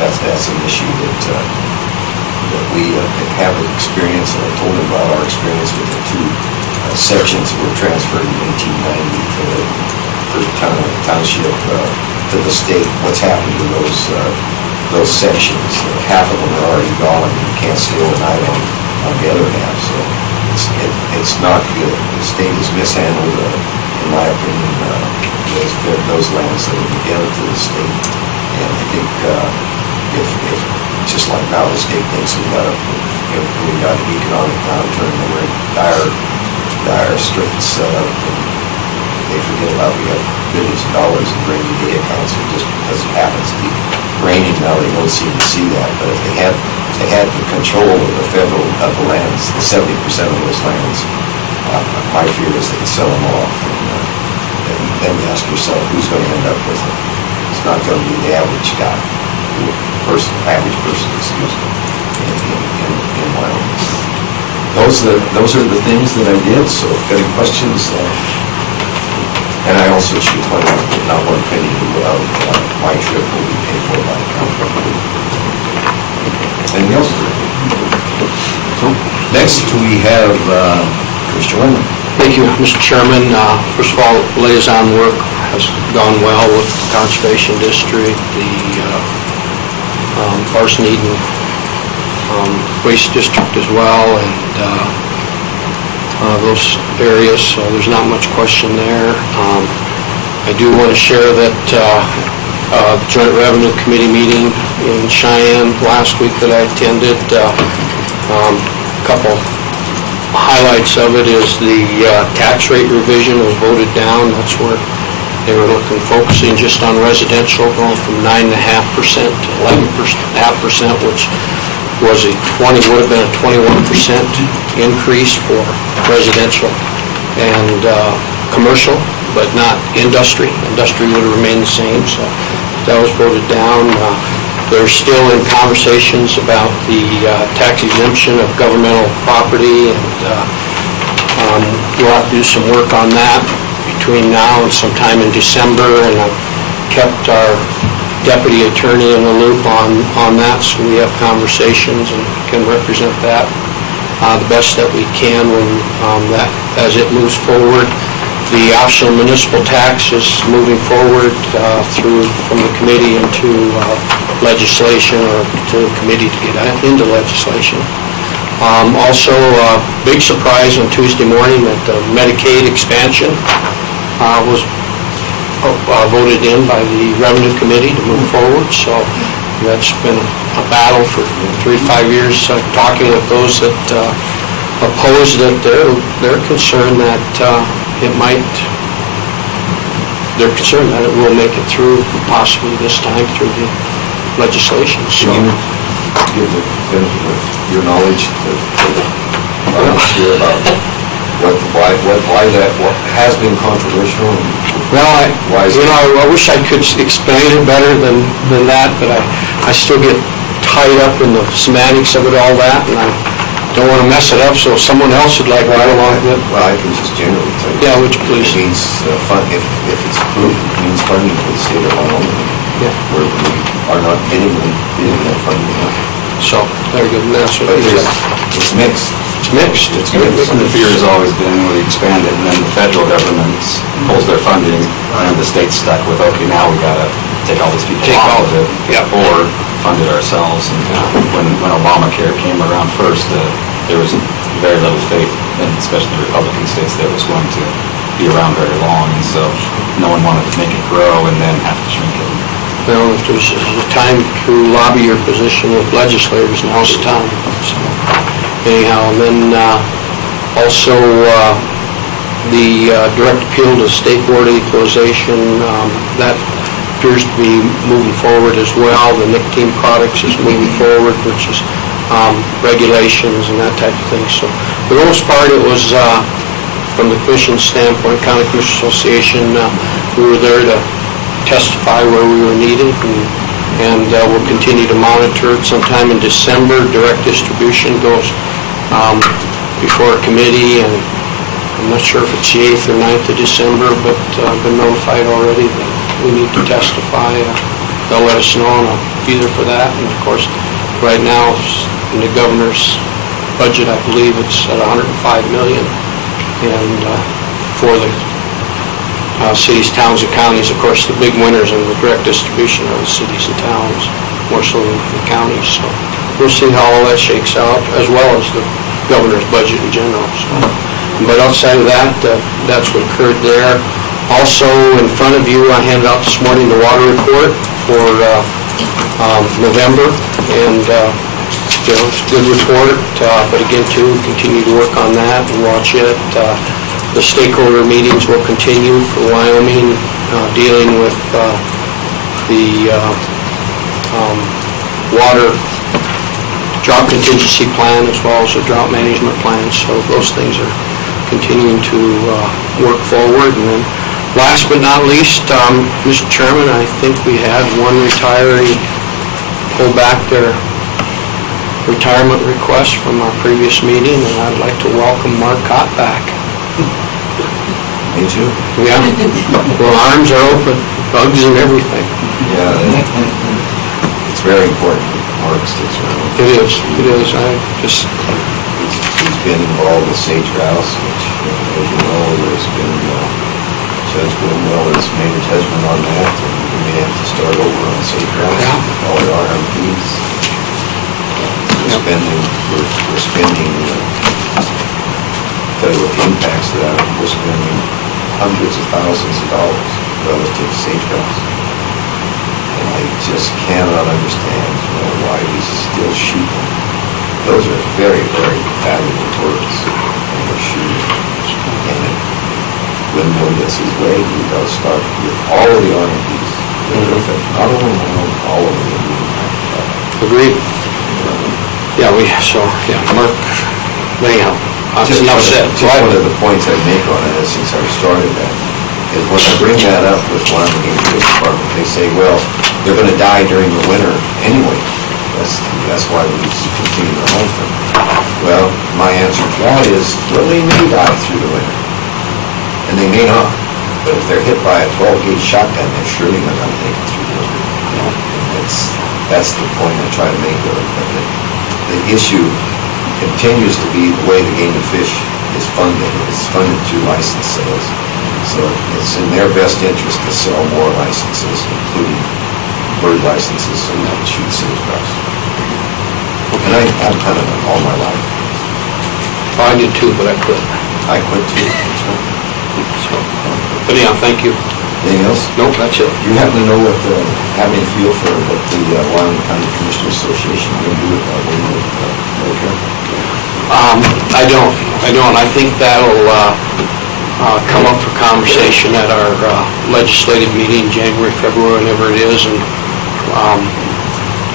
that's an issue that we have experienced, and I told them about our experience with the two sections that were transferred in 1890 for the first township to the state. What's happened to those sections? Half of them are already gone, and you can't stay overnight on the other half. So it's not good. The state has mishandled, in my opinion, those lands that were given to the state. And I think if just like now the state thinks we got an economic downturn, and we're in dire straits. They forget about we have billions of dollars in rainy day accounts, and just because it happens to be raining now, they don't seem to see that. But if they had the control of the lands, the 70% of those lands, my fear is they sell them off. And then you ask yourself, who's going to end up with it? It's not going to be the average guy, average person, excuse me, in Wyoming. Those are the things that I did, so if you have any questions, and I also should point out that not one penny of my trip will be paid for by the county. Anything else? Next, we have Mr. Wyman. Thank you, Mr. Chairman. First of all, liaison work has gone well with the Conservation District, the Larson Eden Waste District as well, and those areas, so there's not much question there. I do want to share that Joint Revenue Committee meeting in Cheyenne last week that I attended, a couple highlights of it is the tax rate revision was voted down. That's where they were focusing just on residential, going from 9.5% to 11.5%, which would have been a 21% increase for residential and commercial, but not industry. Industry would have remained the same, so that was voted down. They're still in conversations about the tax exemption of governmental property, and we'll have to do some work on that between now and sometime in December, and I've kept our deputy attorney in the loop on that, so we have conversations and can represent that the best that we can when that as it moves forward. The optional municipal tax is moving forward from the committee into legislation, or to the committee to get into legislation. Also, big surprise on Tuesday morning that the Medicaid expansion was voted in by the Revenue Committee to move forward, so that's been a battle for 3 to 5 years, talking with those that oppose that. They're concerned that they're concerned that it will make it through possibly this time through the legislation. So, Can you give the benefit of your knowledge to the audience here about why that has been controversial? well, I wish I could explain it better than that, but I still get tied up in the semantics of it, all that, and I don't want to mess it up, so if someone else would like to go along with it. Well, I can just generally tell you. Yeah, would you please? It means, if it's approved, it means funding for the state of Wyoming, Yeah. where we are not getting that funding. So, there you go, that's what But he said. it's mixed. It's mixed. It's mixed. And the fear has always been, we expand it, and then the federal government pulls their funding, and the state's stuck with, okay, now we gotta take all these people Take off all of it, yeah. or fund it ourselves. And when Obamacare came around first, there was very little faith, and especially the Republican states, that it was going to be around very long, and so no one wanted to make it grow and then have to shrink it. Well, if there's a time to lobby your position with legislators, now's the time. So, anyhow, and then also the direct appeal to state board equalization, that appears to be moving forward as well. The nicotine products is moving forward, which is regulations and that type of thing. So for the most part, it was, from the commission's standpoint, County Commission Association, we were there to testify where we were needed, and we'll continue to monitor it. Sometime in December, direct distribution goes before a committee, and I'm not sure if it's the 8th or 9th of December, but I've been notified already that we need to testify. They'll let us know, and I'll be there for that. And of course, right now, in the governor's budget, I believe it's at $105 million, and for the cities, towns, and counties. Of course, the big winners in the direct distribution are the cities and towns, more so than the counties. So we'll see how all that shakes out, as well as the governor's budget in general. So, but outside of that, that's what occurred there. Also, in front of you, I handed out this morning the water report for November, and it's a good report. But again, too, continue to work on that and watch it. The stakeholder meetings will continue for Wyoming, dealing with the water drought contingency plan as well as a drought management plan, so those things are continuing to work forward. And then last but not least, Mr. Chairman, I think we had one retiree pull back their retirement request from our previous meeting, and I'd like to welcome Mark Cott back. Me too. Yeah, well, arms are open, bugs and everything. Yeah, it's very important that Mark sticks around. It is, I just, He's been involved with sage grouse, which, as you know, there's been, Judge Whitwell has made a judgment on that, and we may have to start over on sage grouse. Yeah. All our RMPs. We're spending, tell you what the impacts of that are, we're spending hundreds of thousands of dollars relative to sage grouse. And I just cannot understand, why we still shoot them. Those are very, very valuable birds, and we're shooting. And if Windmill gets his way, we've got to start with all of the RMPs. Not only one, all of them. agreed. Yeah, Mark, anyhow, that's enough said. Just one of the points I make on it since I started that, is when I bring that up with Wyoming Game Fish Department, they say, well, they're gonna die during the winter anyway. That's why we continue to hunt them. Well, my answer to that is, well, they may die through the winter. And they may not. But if they're hit by a 12-gauge shotgun, they're surely not gonna make it through the winter. That's the point I try to make of it. But the issue continues to be the way the Game and Fish is funded. It's funded through license sales. So it's in their best interest to sell more licenses, including bird licenses, so we can shoot sage grouse. And I've done it all my life. I did too, but I quit. I quit too. So, but anyhow, thank you. Anything else? Nope, that's it. Do you happen to know have any feel for what the Wyoming County Commissioners Association is going to do with Medicare? I don't. I think that'll come up for conversation at our legislative meeting, January, February, whenever it is, and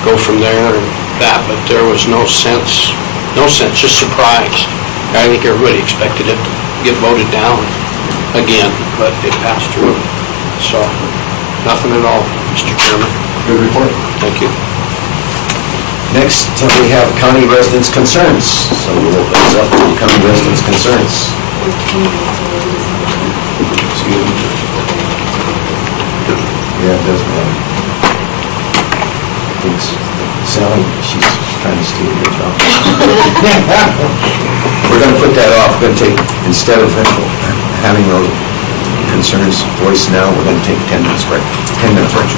go from there and that, but there was no sense, just surprise. I think everybody expected it to get voted down again, but it passed through. So, nothing at all, Mr. Chairman. Good report. Thank you. Next, we have county residents' concerns. So we'll open this up to county residents' concerns. Excuse me. Yeah, it does matter. I think Sally, she's trying to steal your job. We're going to put that off. We're going to take, instead of having those concerns voiced now, we're going to take a 10-minute break. 10-minute break.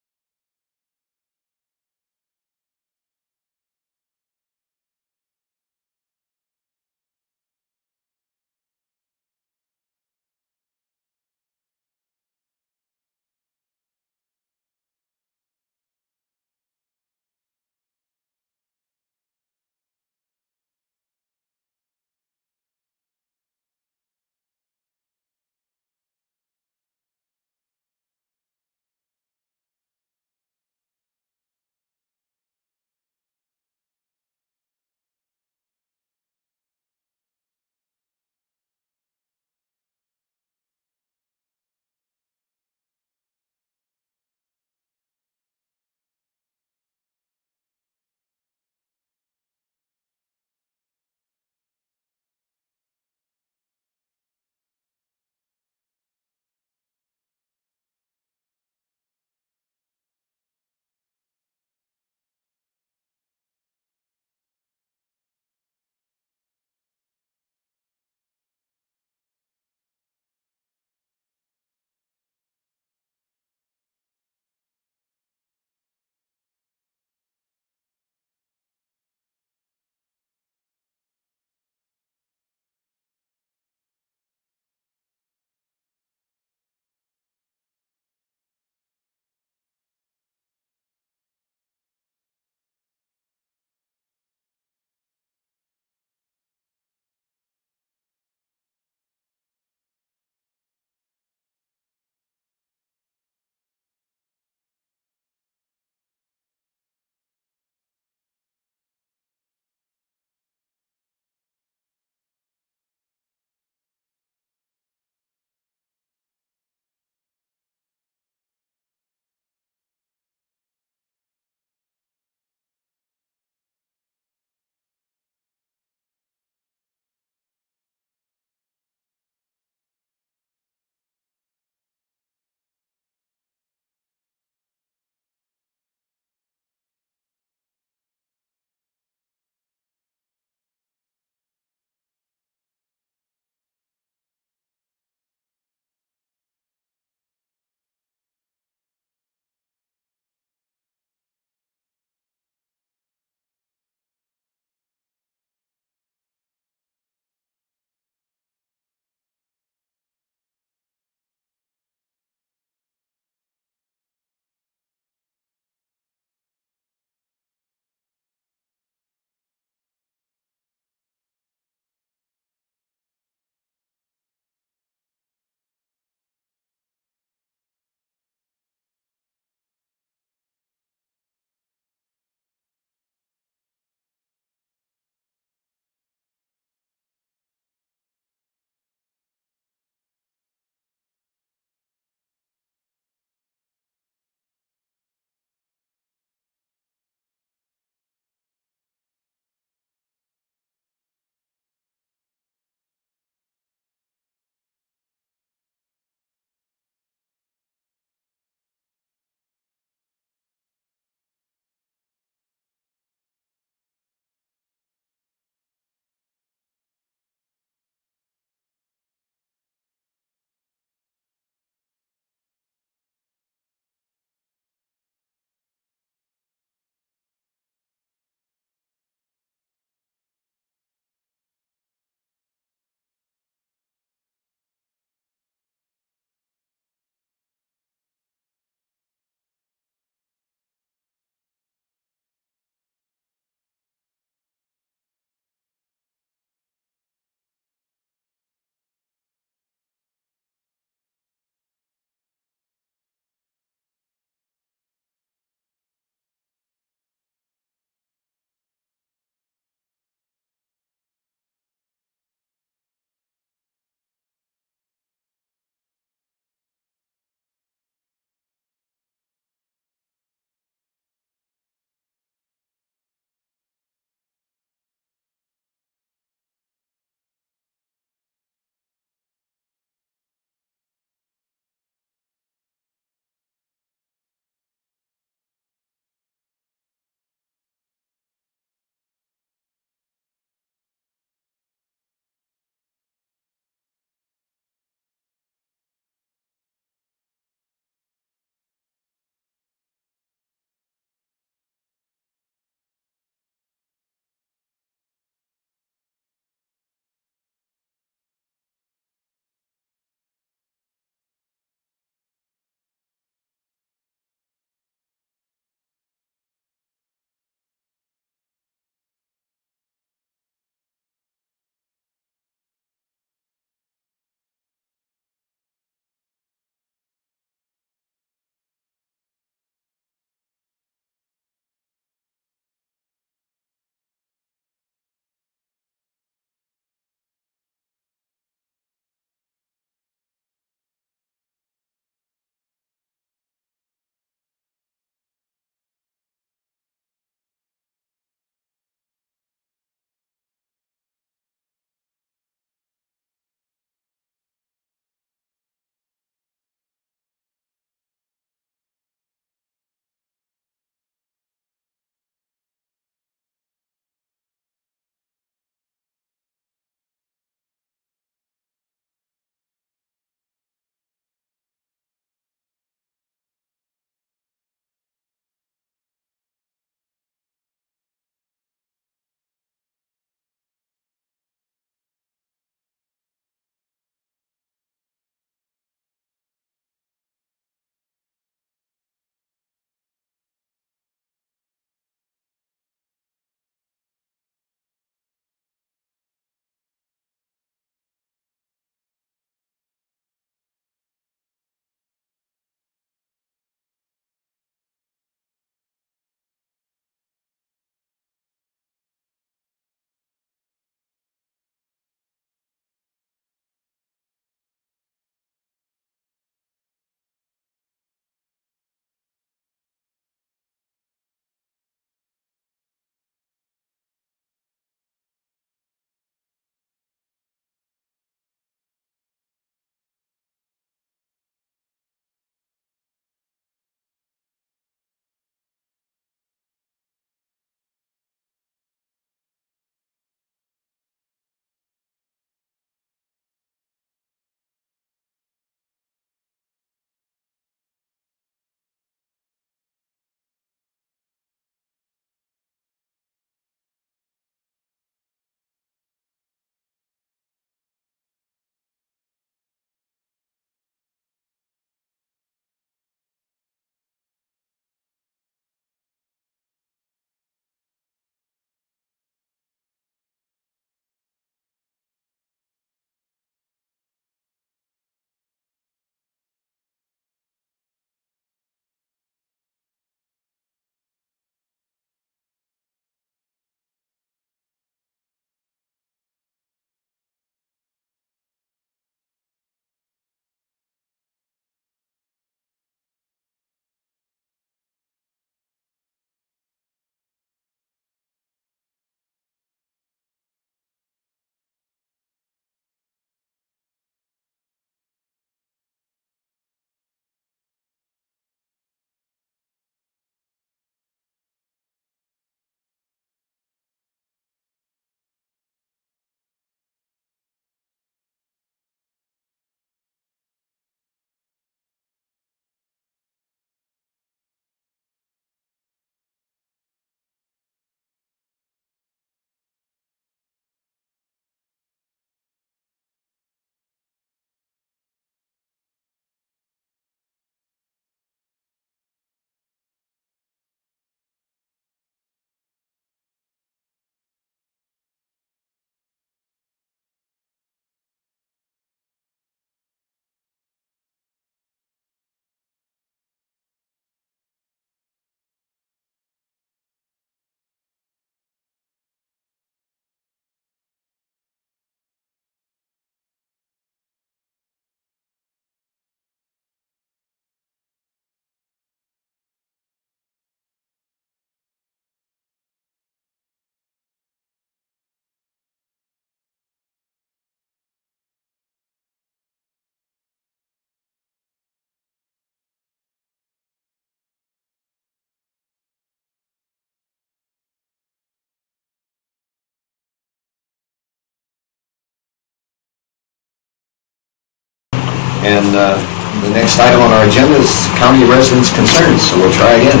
And the next item on our agenda is county residents' concerns, so we'll try again.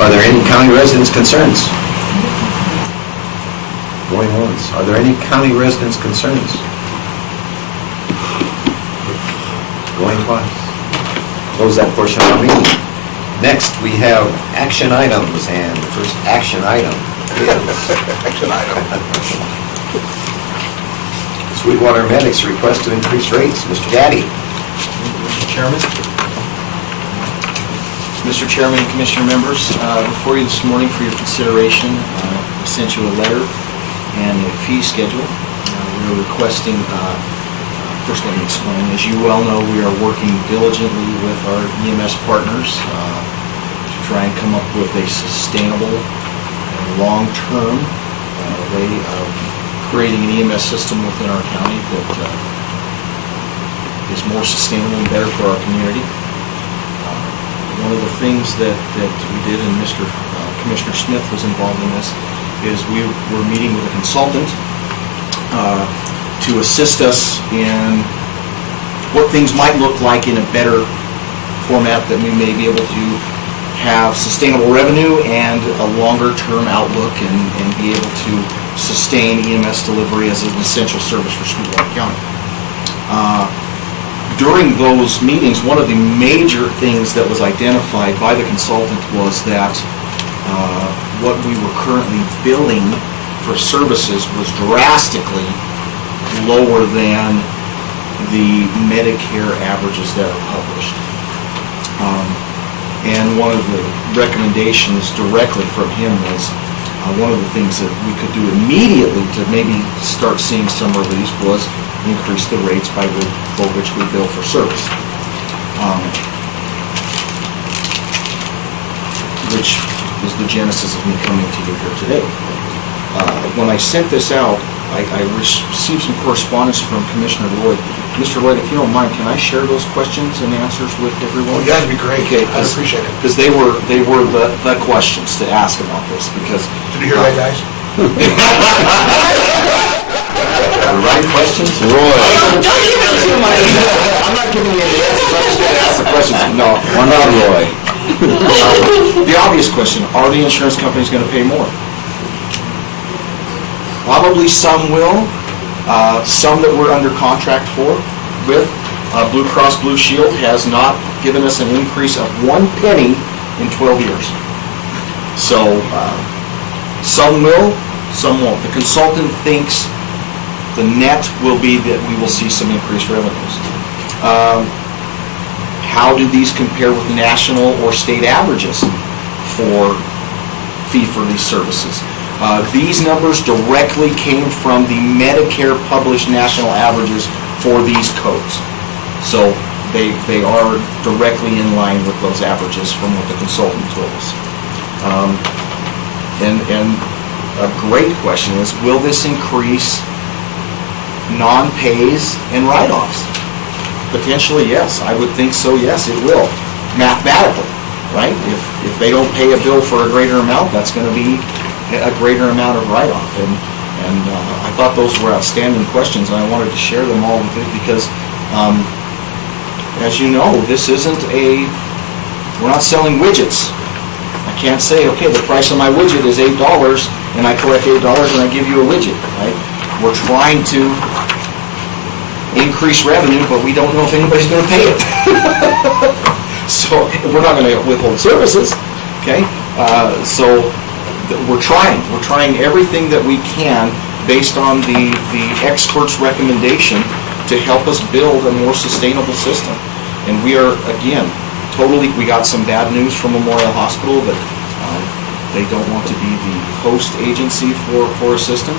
Are there any county residents' concerns? Going once. Are there any county residents' concerns? Going twice. Close that portion of our meeting. Next, we have action items, and the first action item is Action item. Sweetwater Medics request to increase rates. Mr. Gaddy. Mr. Chairman. Mr. Chairman and Commissioner members, before you this morning for your consideration, I sent you a letter and a fee schedule. We're requesting, first let me explain, as you well know, we are working diligently with our EMS partners to try and come up with a sustainable and long-term way of creating an EMS system within our county that is more sustainable and better for our community. One of the things that we did, and Commissioner Smith was involved in this, is we were meeting with a consultant to assist us in what things might look like in a better format that we may be able to have sustainable revenue and a longer-term outlook and be able to sustain EMS delivery as an essential service for Sweetwater County. During those meetings, one of the major things that was identified by the consultant was that what we were currently billing for services was drastically lower than the Medicare averages that are published. And one of the recommendations directly from him was one of the things that we could do immediately to maybe start seeing some relief was increase the rates by which we bill for service. Which is the genesis of me coming to you here today. When I sent this out, I received some correspondence from Commissioner Lloyd. Mr. Lloyd, if you don't mind, can I share those questions and answers with everyone? Oh, that'd be great. Okay, I'd appreciate it. because they were the questions to ask about this, because Did you hear that, guys? The right questions? Roy. I'm not giving you any answers, I'm just going to ask the questions. No, One on Roy. the obvious question, are the insurance companies going to pay more? Probably some will. Some that we're under contract with. Blue Cross Blue Shield has not given us an increase of 1 penny in 12 years. So some will, some won't. The consultant thinks the net will be that we will see some increased revenues. How do these compare with national or state averages for fee for these services? These numbers directly came from the Medicare published national averages for these codes. So they are directly in line with those averages from what the consultant told us. And a great question is, will this increase non-pays and write-offs? Potentially, yes. I would think so, yes, it will. Mathematically, right? If they don't pay a bill for a greater amount, that's going to be a greater amount of write-off. And I thought those were outstanding questions, and I wanted to share them all with you because, as you know, this isn't we're not selling widgets. I can't say, okay, the price of my widget is $8, and I collect $8 and I give you a widget, right? We're trying to increase revenue, but we don't know if anybody's going to pay it. So we're not going to withhold services, okay? So we're trying everything that we can based on the experts' recommendation to help us build a more sustainable system. And we are, again, we got some bad news from Memorial Hospital that they don't want to be the host agency for a system.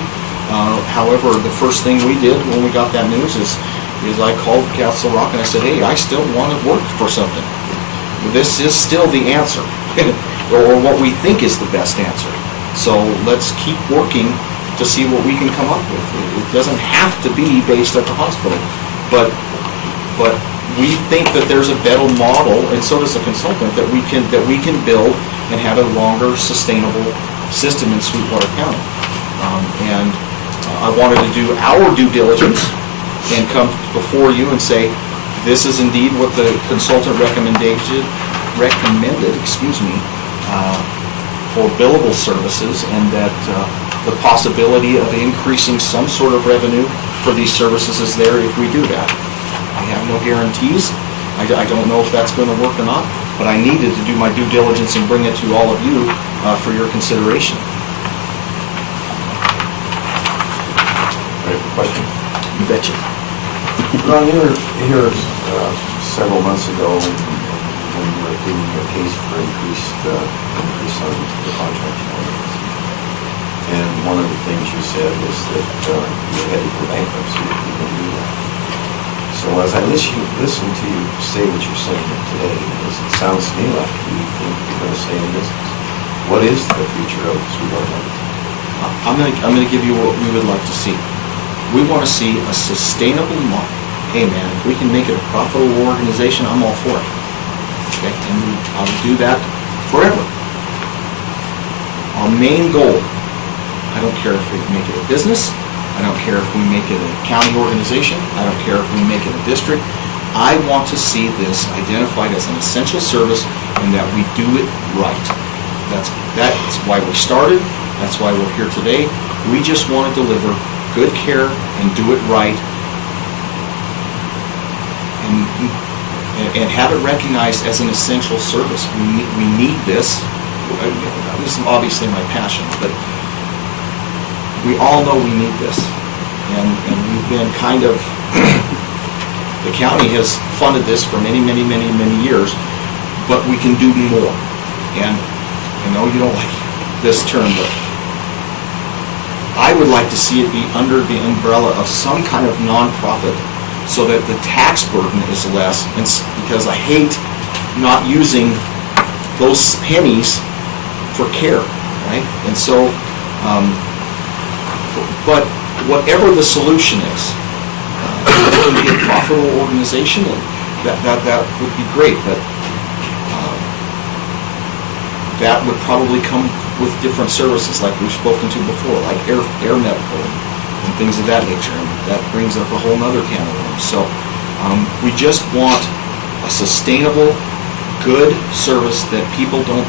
However, the first thing we did when we got that news is I called Castle Rock and I said, hey, I still want to work for something. This is still the answer, or what we think is the best answer. So let's keep working to see what we can come up with. It doesn't have to be based at the hospital, but we think that there's a better model, and so does the consultant, that we can build and have a longer sustainable system in Sweetwater County. And I wanted to do our due diligence and come before you and say, this is indeed what the consultant recommended, for billable services, and that the possibility of increasing some sort of revenue for these services is there if we do that. I have no guarantees. I don't know if that's going to work or not, but I needed to do my due diligence and bring it to all of you for your consideration. Ready for questions? You betcha. Ron, you were here several months ago when you were doing a case for increase on the contract. And one of the things you said was that you're headed for bankruptcy if you can do that. So as I listen to you say what you're saying today, it sounds to me like you think you're going to stay in business. What is the future of Sweetwater Metals? I'm going to give you what we would like to see. We want to see a sustainable model. Hey man, if we can make it a profitable organization, I'm all for it. Okay, and I'll do that forever. Our main goal, I don't care if we make it a business, I don't care if we make it a county organization, I don't care if we make it a district. I want to see this identified as an essential service and that we do it right. That's why we started, that's why we're here today. We just want to deliver good care and do it right, and have it recognized as an essential service. We need this. This is obviously my passion, but we all know we need this. And we've been kind of, the county has funded this for many years, but we can do more. And I know you don't like this term, but I would like to see it be under the umbrella of some kind of nonprofit so that the tax burden is less, and because I hate not using those pennies for care, right? And so, but whatever the solution is, if it can be a profitable organization, that would be great, but that would probably come with different services like we've spoken to before, like air medical and things of that nature, and that brings up a whole other can of worms. So we just want a sustainable, good service that people don't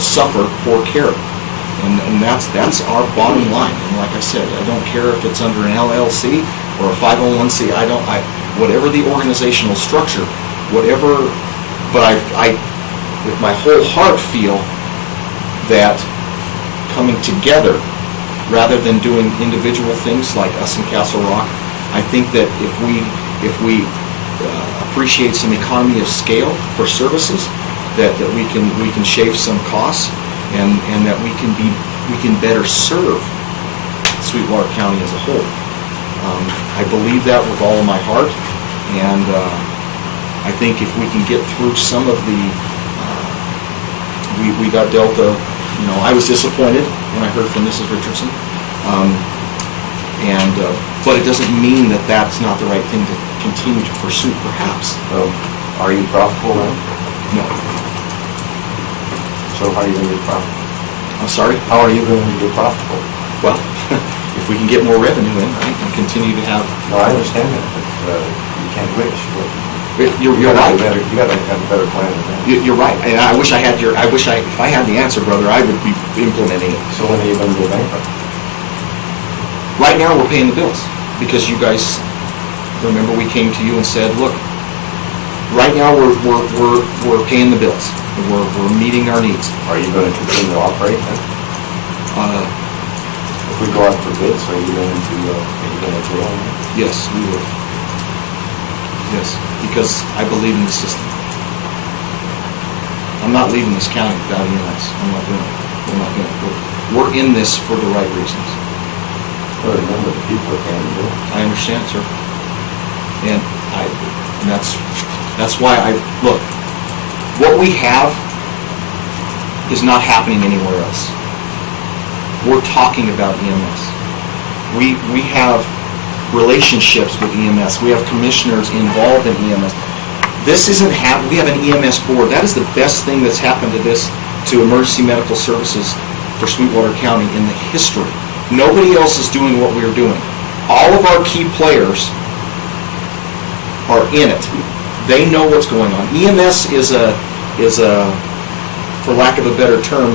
suffer poor care, and that's our bottom line. And like I said, I don't care if it's under an LLC or a 501c. Whatever the organizational structure, whatever. But I with my whole heart feel that coming together rather than doing individual things like us in Castle Rock, I think that if we appreciate some economy of scale for services, that we can shave some costs, and that we can better serve Sweetwater County as a whole. I believe that with all of my heart, and I think if we can get through some of the we got dealt a, I was disappointed when I heard from Mrs. Richardson, but it doesn't mean that that's not the right thing to continue to pursue, perhaps. Are you profitable now? No. So how are you going to be profitable? I'm sorry? How are you going to be profitable? Well, if we can get more revenue in, right, and continue to have... No, I understand that, but you can't wish. You're right. You got to have a better plan than that. You're right, and I wish I had if I had the answer, brother, I would be implementing it. So when are you going to go bankrupt? Right now, we're paying the bills, because you guys, remember, we came to you and said, look, right now we're paying the bills. We're meeting our needs. Are you going to continue to operate then? If we go out for bids, are you going to go on? Yes, we will. Yes, because I believe in the system. I'm not leaving this county without EMS. I'm not doing it. We're not doing it. We're in this for the right reasons. Well, remember, the people are paying the bill. I understand, sir. And that's why look, what we have is not happening anywhere else. We're talking about EMS. We have relationships with EMS. We have commissioners involved in EMS. We have an EMS board. That is the best thing that's happened to emergency medical services for Sweetwater County in the history. Nobody else is doing what we're doing. All of our key players are in it. They know what's going on. EMS is a, for lack of a better term,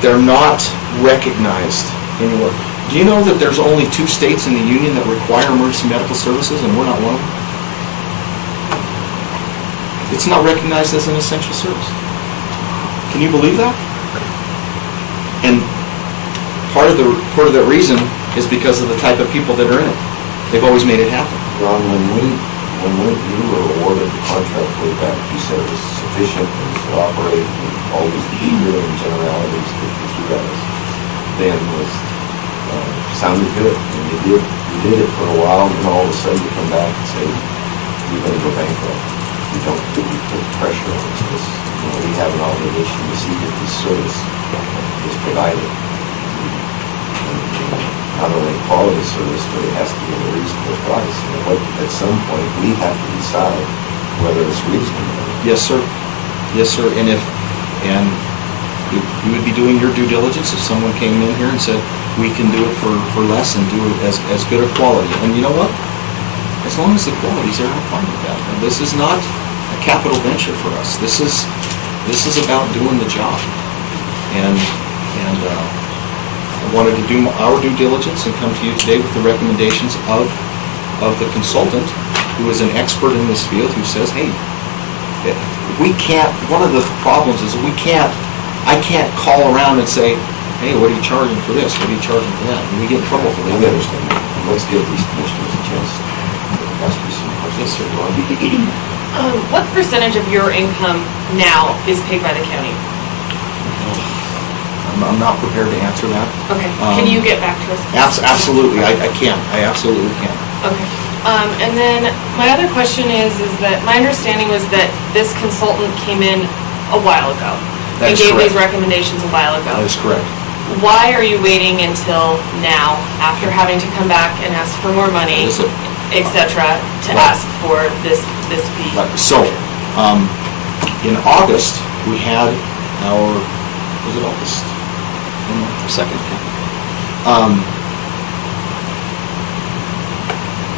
they're not recognized anywhere. Do you know that there's only 2 states in the union that require emergency medical services, and we're not one of them? It's not recognized as an essential service. Can you believe that? And part of the reason is because of the type of people that are in it. They've always made it happen. Ron, when you were awarded the contract way back, you said it was sufficient to operate and all these behavior and generalities that you guys then was, sounded good. And you did it for a while, and all of a sudden you come back and say, you're gonna go bankrupt. You don't put pressure on us, because, we have an obligation to see that this service is provided. Not only quality service, but it has to be at a reasonable price. At some point, we have to decide whether it's reasonable. Yes, sir. Yes, sir. And you would be doing your due diligence if someone came in here and said, we can do it for less and do it as good a quality. And you know what? As long as the quality's there, I'm fine with that. And this is not a capital venture for us. This is about doing the job. And I wanted to do our due diligence and come to you today with the recommendations of the consultant, who is an expert in this field, who says, hey, we can't, one of the problems is I can't call around and say, hey, what are you charging for this? What are you charging for that? And we get in trouble for that. We understand that. And let's give these commissioners a chance to ask you some questions. Yes, sir. What percentage of your income now is paid by the county? I'm not prepared to answer that. Okay, can you get back to us? Absolutely, I can. I absolutely can. Okay. And then my other question is that my understanding was that this consultant came in a while ago. That And is gave these correct. recommendations a while ago. That is correct. Why are you waiting until now, after having to come back and ask for more money, Is it- et cetera, to Right. ask for this fee? So, in August, we had our, was it August? Second.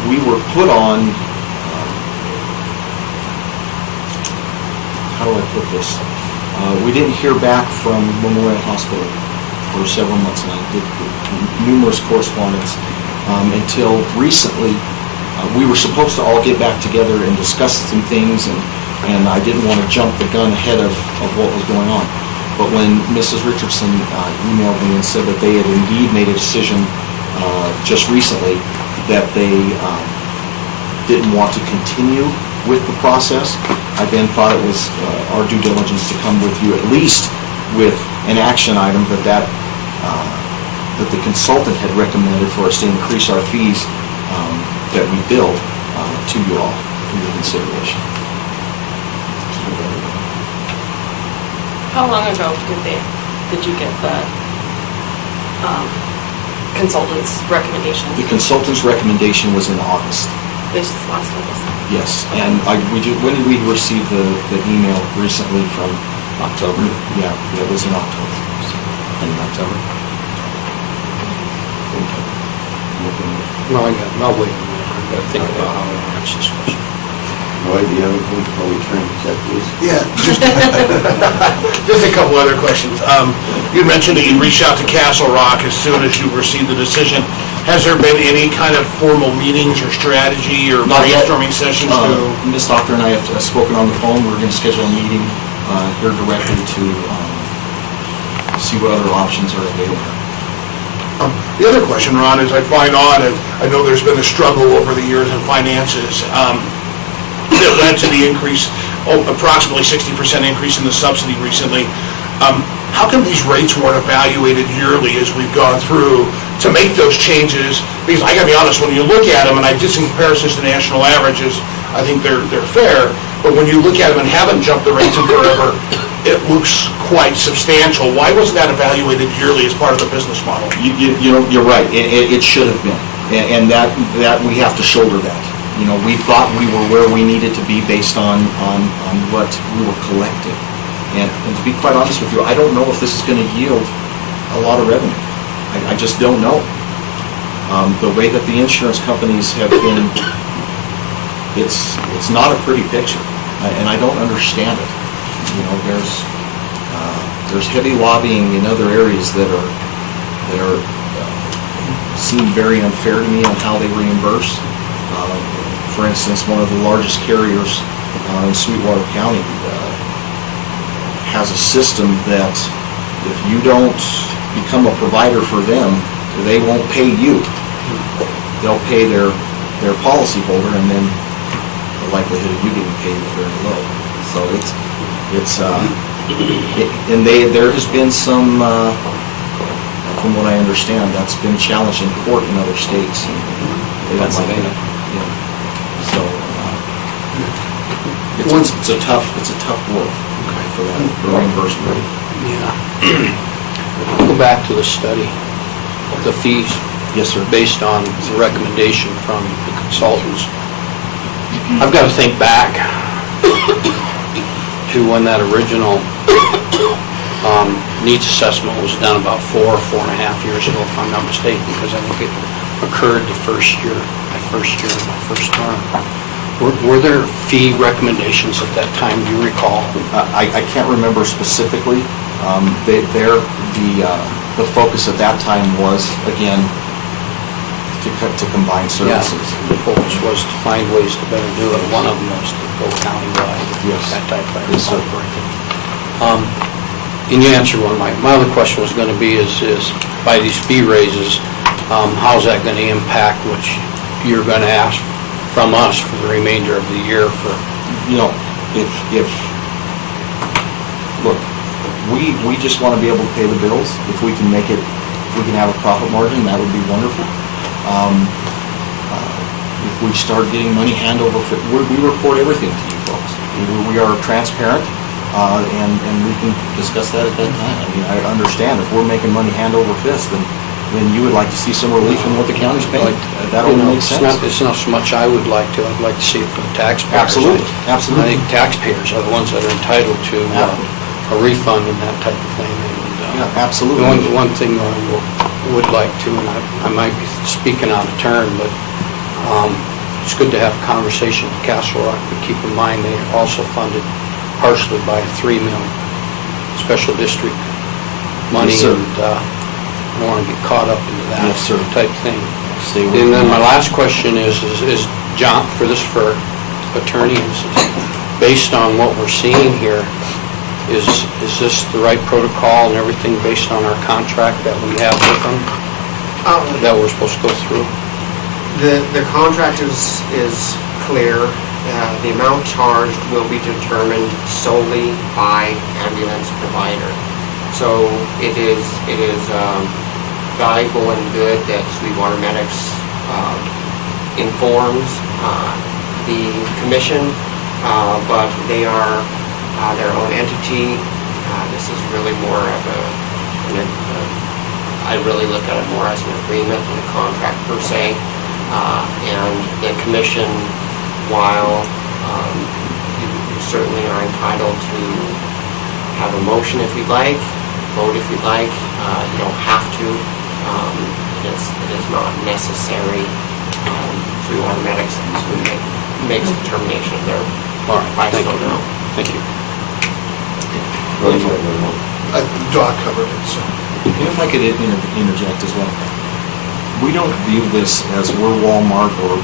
We were put on, how do I put this? We didn't hear back from Memorial Hospital for several months, and I did numerous correspondence until recently. We were supposed to all get back together and discuss some things, and I didn't want to jump the gun ahead of what was going on. But when Mrs. Richardson emailed me and said that they had indeed made a decision just recently that they didn't want to continue with the process, I then thought it was our due diligence to come with you at least with an action item that the consultant had recommended for us to increase our fees that we bill to you all for your consideration. How long ago did you get the consultant's recommendation? The consultant's recommendation was in August. This last August? Yes, and when did we receive the email recently from? October. Yeah, it was in October. In October. No, I'll wait. I've got to think about how to answer this question. Lloyd, do you have anything before we turn to executives? Yeah, just a couple other questions. You mentioned that you reached out to Castle Rock as soon as you received the decision. Has there been any kind of formal meetings or strategy or Not yet. brainstorming sessions to? Ms. Doctor and I have spoken on the phone. We're going to schedule a meeting here directly to see what other options are available. The other question, Ron, is I find odd, and I know there's been a struggle over the years in finances that led to the increase, approximately 60% increase in the subsidy recently. How come these rates weren't evaluated yearly as we've gone through to make those changes? Because I gotta be honest, when you look at them, and I did some comparisons to national averages, I think they're fair, but when you look at them and haven't jumped the rates in forever, it looks quite substantial. Why wasn't that evaluated yearly as part of the business model? You're right. It should have been, and that we have to shoulder that. We thought we were where we needed to be based on what we were collecting. And to be quite honest with you, I don't know if this is going to yield a lot of revenue. I just don't know. The way that the insurance companies have been, it's not a pretty picture, and I don't understand it. You know, there's heavy lobbying in other areas that seem very unfair to me on how they reimburse. For instance, one of the largest carriers in Sweetwater County has a system that if you don't become a provider for them, they won't pay you. They'll pay their policyholder, and then the likelihood of you getting paid is very low. So there has been some, from what I understand, that's been challenged in court in other states. They don't like it. Yeah. So it's a tough world for that, for reimbursement. Yeah. Go back to the study of the fees. Yes, sir. Based on the recommendation from the consultants. I've got to think back to when that original needs assessment was done about 4.5 years ago, if I'm not mistaken, because I think it occurred the first year of my first term. Were there fee recommendations at that time, do you recall? I can't remember specifically. The focus at that time was, again, to combine services. Yeah, the focus was to find ways to better do it. One of them was to go countywide. Yes. That type of Yes, sir. thing. And you answered one. My other question was going to be is by these fee raises, how's that going to impact what you're going to ask from us for the remainder of the year for? You know, if look, we just want to be able to pay the bills. If we can make it, if we can have a profit margin, that would be wonderful. If we start getting money hand over foot, we report everything to you folks. We are transparent, and we can discuss that at that time. I mean, I understand if we're making money hand over fist, then you would like to see some relief in what the county's paying. That only makes sense. It's not so much I would like to. I'd like to see it for the taxpayers. Absolutely, absolutely. I think taxpayers are the ones that are entitled to a refund and that type of thing. And, Yeah, absolutely. One thing I would like to, and I might be speaking out of turn, but it's good to have a conversation with Castle Rock, but keep in mind they are also funded partially by $3 million special district money. Yes, sir. And I don't want to get caught up into that Yes, sir. type thing. Stay with And then me. my last question is John, for attorneys, based on what we're seeing here, is this the right protocol and everything based on our contract that we have with them, that we're supposed to go through? The contract is clear. The amount charged will be determined solely by ambulance provider. So it is valuable and good that Sweetwater Medics informs the commission, but they are their own entity. This is really more of I really look at it more as an agreement than a contract per se. And the commission, while you certainly are entitled to have a motion if you'd like, vote if you'd like, you don't have to. It is not necessary. Sweetwater Medics makes a determination of their All right, price thank on you. their own. Thank you. Doc covered it, so. And if I could interject as well. We don't view this as we're Walmart or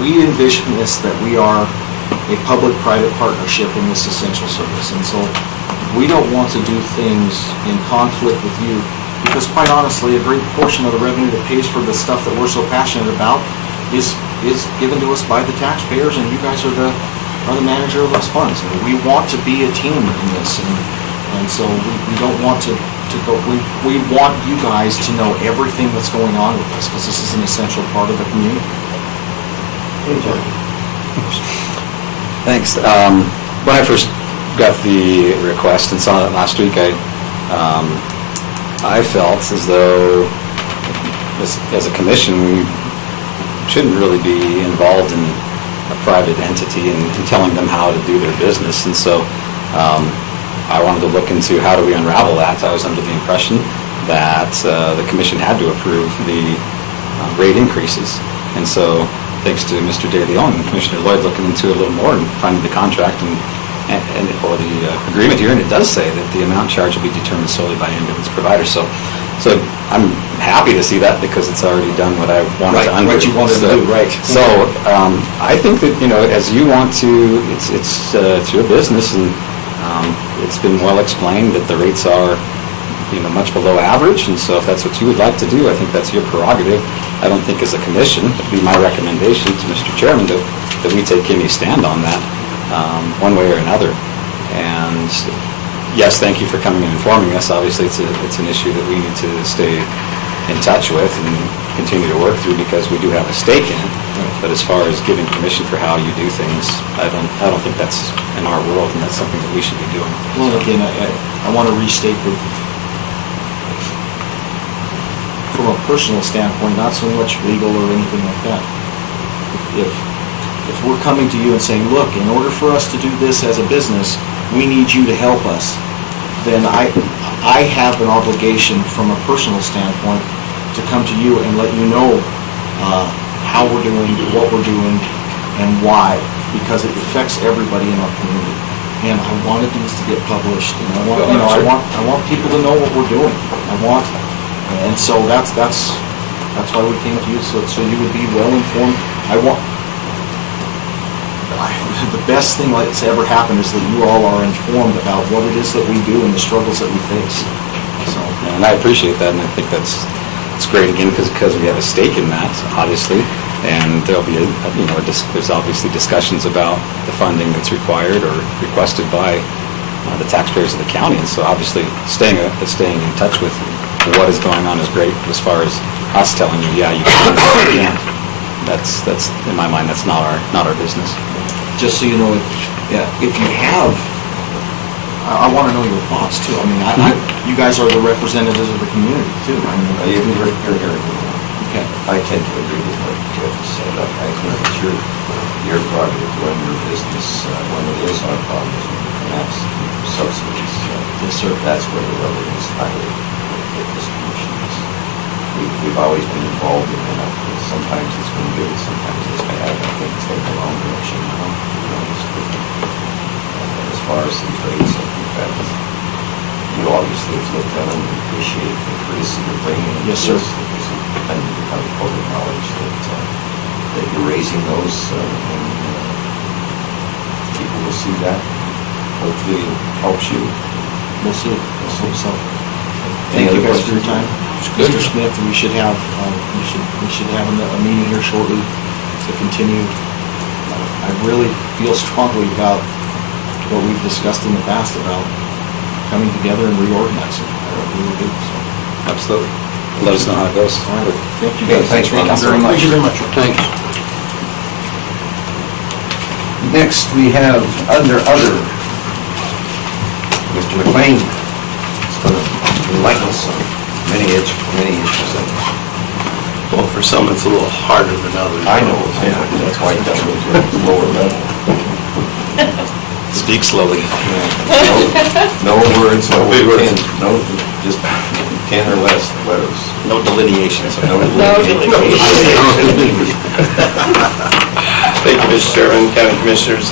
we envision this that we are a public-private partnership in this essential service. And so we don't want to do things in conflict with you because quite honestly, a great portion of the revenue that pays for the stuff that we're so passionate about is given to us by the taxpayers, and you guys are the manager of those funds. And we want to be a team in this, and so we don't want to go. We want you guys to know everything that's going on with us because this is an essential part of the community. Thanks. When I first got the request and saw it last week, I felt as though, as a commission, we shouldn't really be involved in a private entity and telling them how to do their business. And so I wanted to look into how do we unravel that. I was under the impression that the commission had to approve the rate increases. And so, thanks to Mr. De Leon and Commissioner Lloyd looking into it a little more and finding the contract or the agreement here, and it does say that the amount charged will be determined solely by ambulance provider. So I'm happy to see that because it's already done what I wanted to undo. What you wanted to do, right. So I think that, as you want to, it's your business, and it's been well explained that the rates are, much below average, and so if that's what you would like to do, I think that's your prerogative. I don't think as a commission, it'd be my recommendation to Mr. Chairman that we take any stand on that, one way or another. And yes, thank you for coming and informing us. Obviously, it's an issue that we need to stay in touch with and continue to work through because we do have a stake in it. But as far as giving permission for how you do things, I don't think that's in our world, and that's something that we should be doing. Well, again, I want to restate that from a personal standpoint, not so much legal or anything like that. If we're coming to you and saying, look, in order for us to do this as a business, we need you to help us, then I have an obligation from a personal standpoint to come to you and let you know how we're doing, what we're doing, and why, because it affects everybody in our community. And I wanted these to get published, and I want people to know what we're doing. And so that's why we came to you, so you would be well informed. The best thing that's ever happened is that you all are informed about what it is that we do and the struggles that we face. So, and I appreciate that, and I think that's great again because we have a stake in that, obviously, and there'll be there's obviously discussions about the funding that's required or requested by the taxpayers of the county, and so obviously staying in touch with what is going on is great. But as far as us telling you, yeah, you can't, that's in my mind, that's not our business. just so you know, if you have, I want to know your thoughts too. I mean, you guys are the representatives of the community too. I mean, You're very good. okay. I tend to agree with what Jeff said. I think it's your prerogative to run your business when it is our problems with the maps subsidies. Yes, sir. That's where the rubber is highly with this commission. We've always been involved in that. Sometimes it's been good, sometimes it's bad. I think it's heading the wrong direction now. As far as these rates, I think that you obviously have looked at them and appreciate the courtesy you're bringing. Yes, sir. Because it's been becoming public knowledge that you're raising those, and people will see that. Hopefully it helps you. We'll see. Let's hope so. Thank you guys for your time. Mr. Smith, we should have a meeting here shortly to continue. I really feel strongly about what we've discussed in the past about coming together and reorganizing. I really do. So. Absolutely. Let us know how it goes. All right. Thank you guys. Thanks very much. Thank you very much. Thanks. Next, we have under other, Mr. McLean is going to enlighten us on many issues. Well, for some, it's a little harder than others. I know, that's why you got to go to a lower level. Speak slowly. No words, no Big words. pen, no, just 10 or less letters. No delineations. No Thank you, Mr. Chairman, County Commissioners.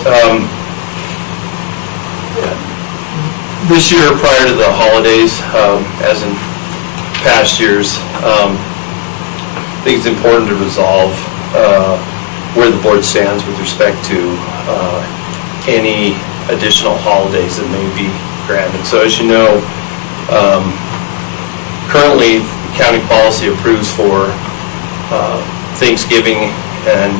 This year, prior to the holidays, as in past years, I think it's important to resolve where the board stands with respect to any additional holidays that may be granted. So as you know, currently, the county policy approves for Thanksgiving and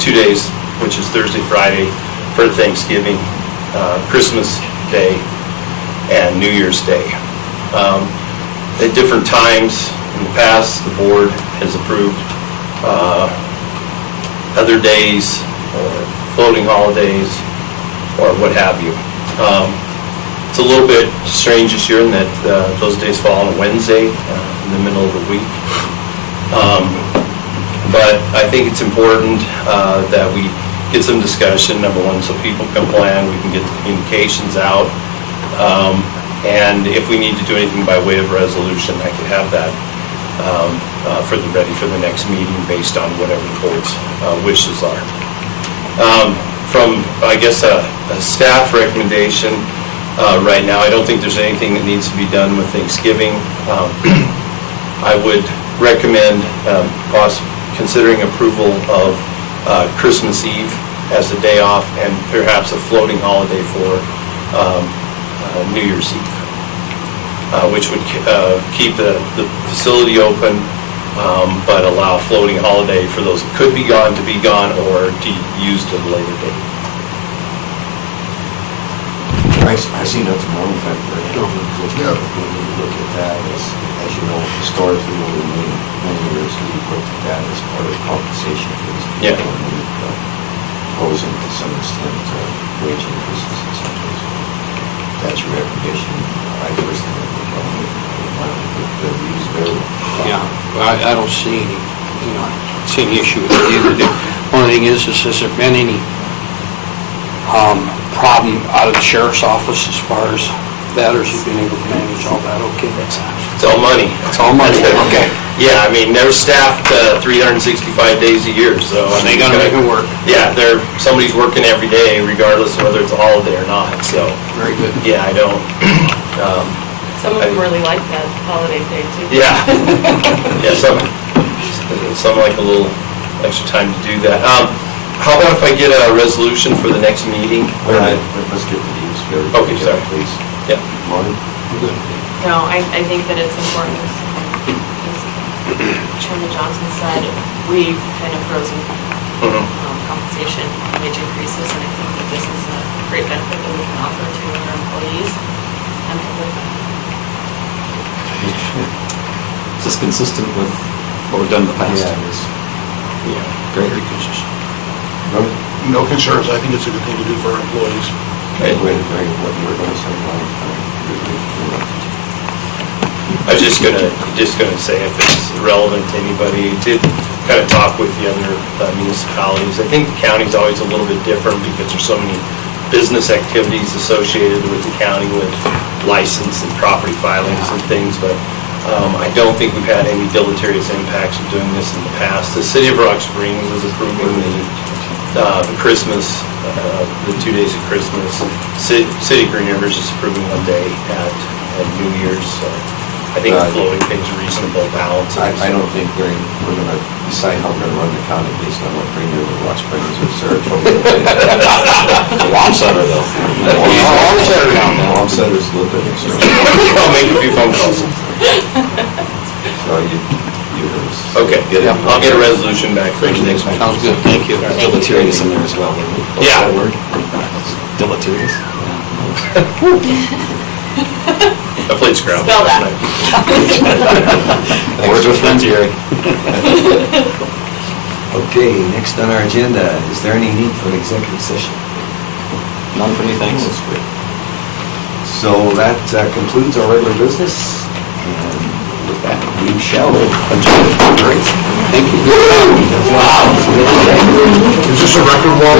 2 days, which is Thursday, Friday, for Thanksgiving, Christmas Day, and New Year's Day. At different times in the past, the board has approved other days or floating holidays or what have you. It's a little bit strange this year in that those days fall on a Wednesday in the middle of the week. But I think it's important that we get some discussion, number one, so people can plan, we can get the communications out. And if we need to do anything by way of resolution, I could have that ready for the next meeting based on whatever the board's wishes are. From, I guess, a staff recommendation, right now, I don't think there's anything that needs to be done with Thanksgiving. I would recommend considering approval of Christmas Eve as a day off and perhaps a floating holiday for New Year's Eve, which would keep the facility open, but allow a floating holiday for those that could be gone to be gone or to use at a later date. I see nothing wrong with that, but we need to look at that as you know, historically, over many years, we've looked at that as part of compensation for these people. Yeah. And we've frozen to some extent wage increases and such. So that's your recommendation. I personally think the use very well. Yeah, I don't see any issue with it either. The only thing is has there been any problem out of the sheriff's office as far as that, or has he been able to manage all that okay? It's all money. It's all money, okay. Yeah, I mean, they're staffed 365 days a year, so. I They mean, gotta make it work. Yeah, somebody's working every day regardless of whether it's a holiday or not, so. Very good. Yeah, I don't. Some of them really like that holiday day too. Yeah. Yeah, some like a little extra time to do that. How about if I get a resolution for the next meeting? Let's get to these very quickly. Okay, sorry. Please. Yeah. Marty? No, I think that it's important, as Chairman Johnson said, we've kind of frozen compensation wage increases, and I think that this is a great benefit that we can offer to our employees and public. Is this consistent with what we've done in the past? Yeah, it is. Yeah, Great. very consistent. No concerns, I think it's a good thing to do for our employees. Wait, what you were going to say, Marty? I was just gonna say, if it's relevant to anybody, did kind of talk with the other municipalities. I think the county's always a little bit different because there's so many business activities associated with the county with license and property filings and things, but I don't think we've had any deleterious impacts of doing this in the past. The city of Rock Springs is approving the Christmas, the 2 days of Christmas. City of Green River is just approving one day at New Year's, so I think the floating thing's a reasonable balance. I don't think we're going to decide how we're going to run the county based on what Green River, Rock Springs, or Saratoga. Wamsutter, though. Wamsutter's a little bit extra. I'll make a few phone calls. So you guys. Okay, I'll get a resolution back for you next week. Sounds good, thank you. Deleterious in there as well. What's Yeah. that word? Deleterious? I played Scrabble. Spell that. Words with friends, Gary. Okay, next on our agenda, is there any need for an executive session? None for me, thanks. So that concludes our regular business, and with that, we shall adjourn. Great. Thank you. Wow. Is this a record wall?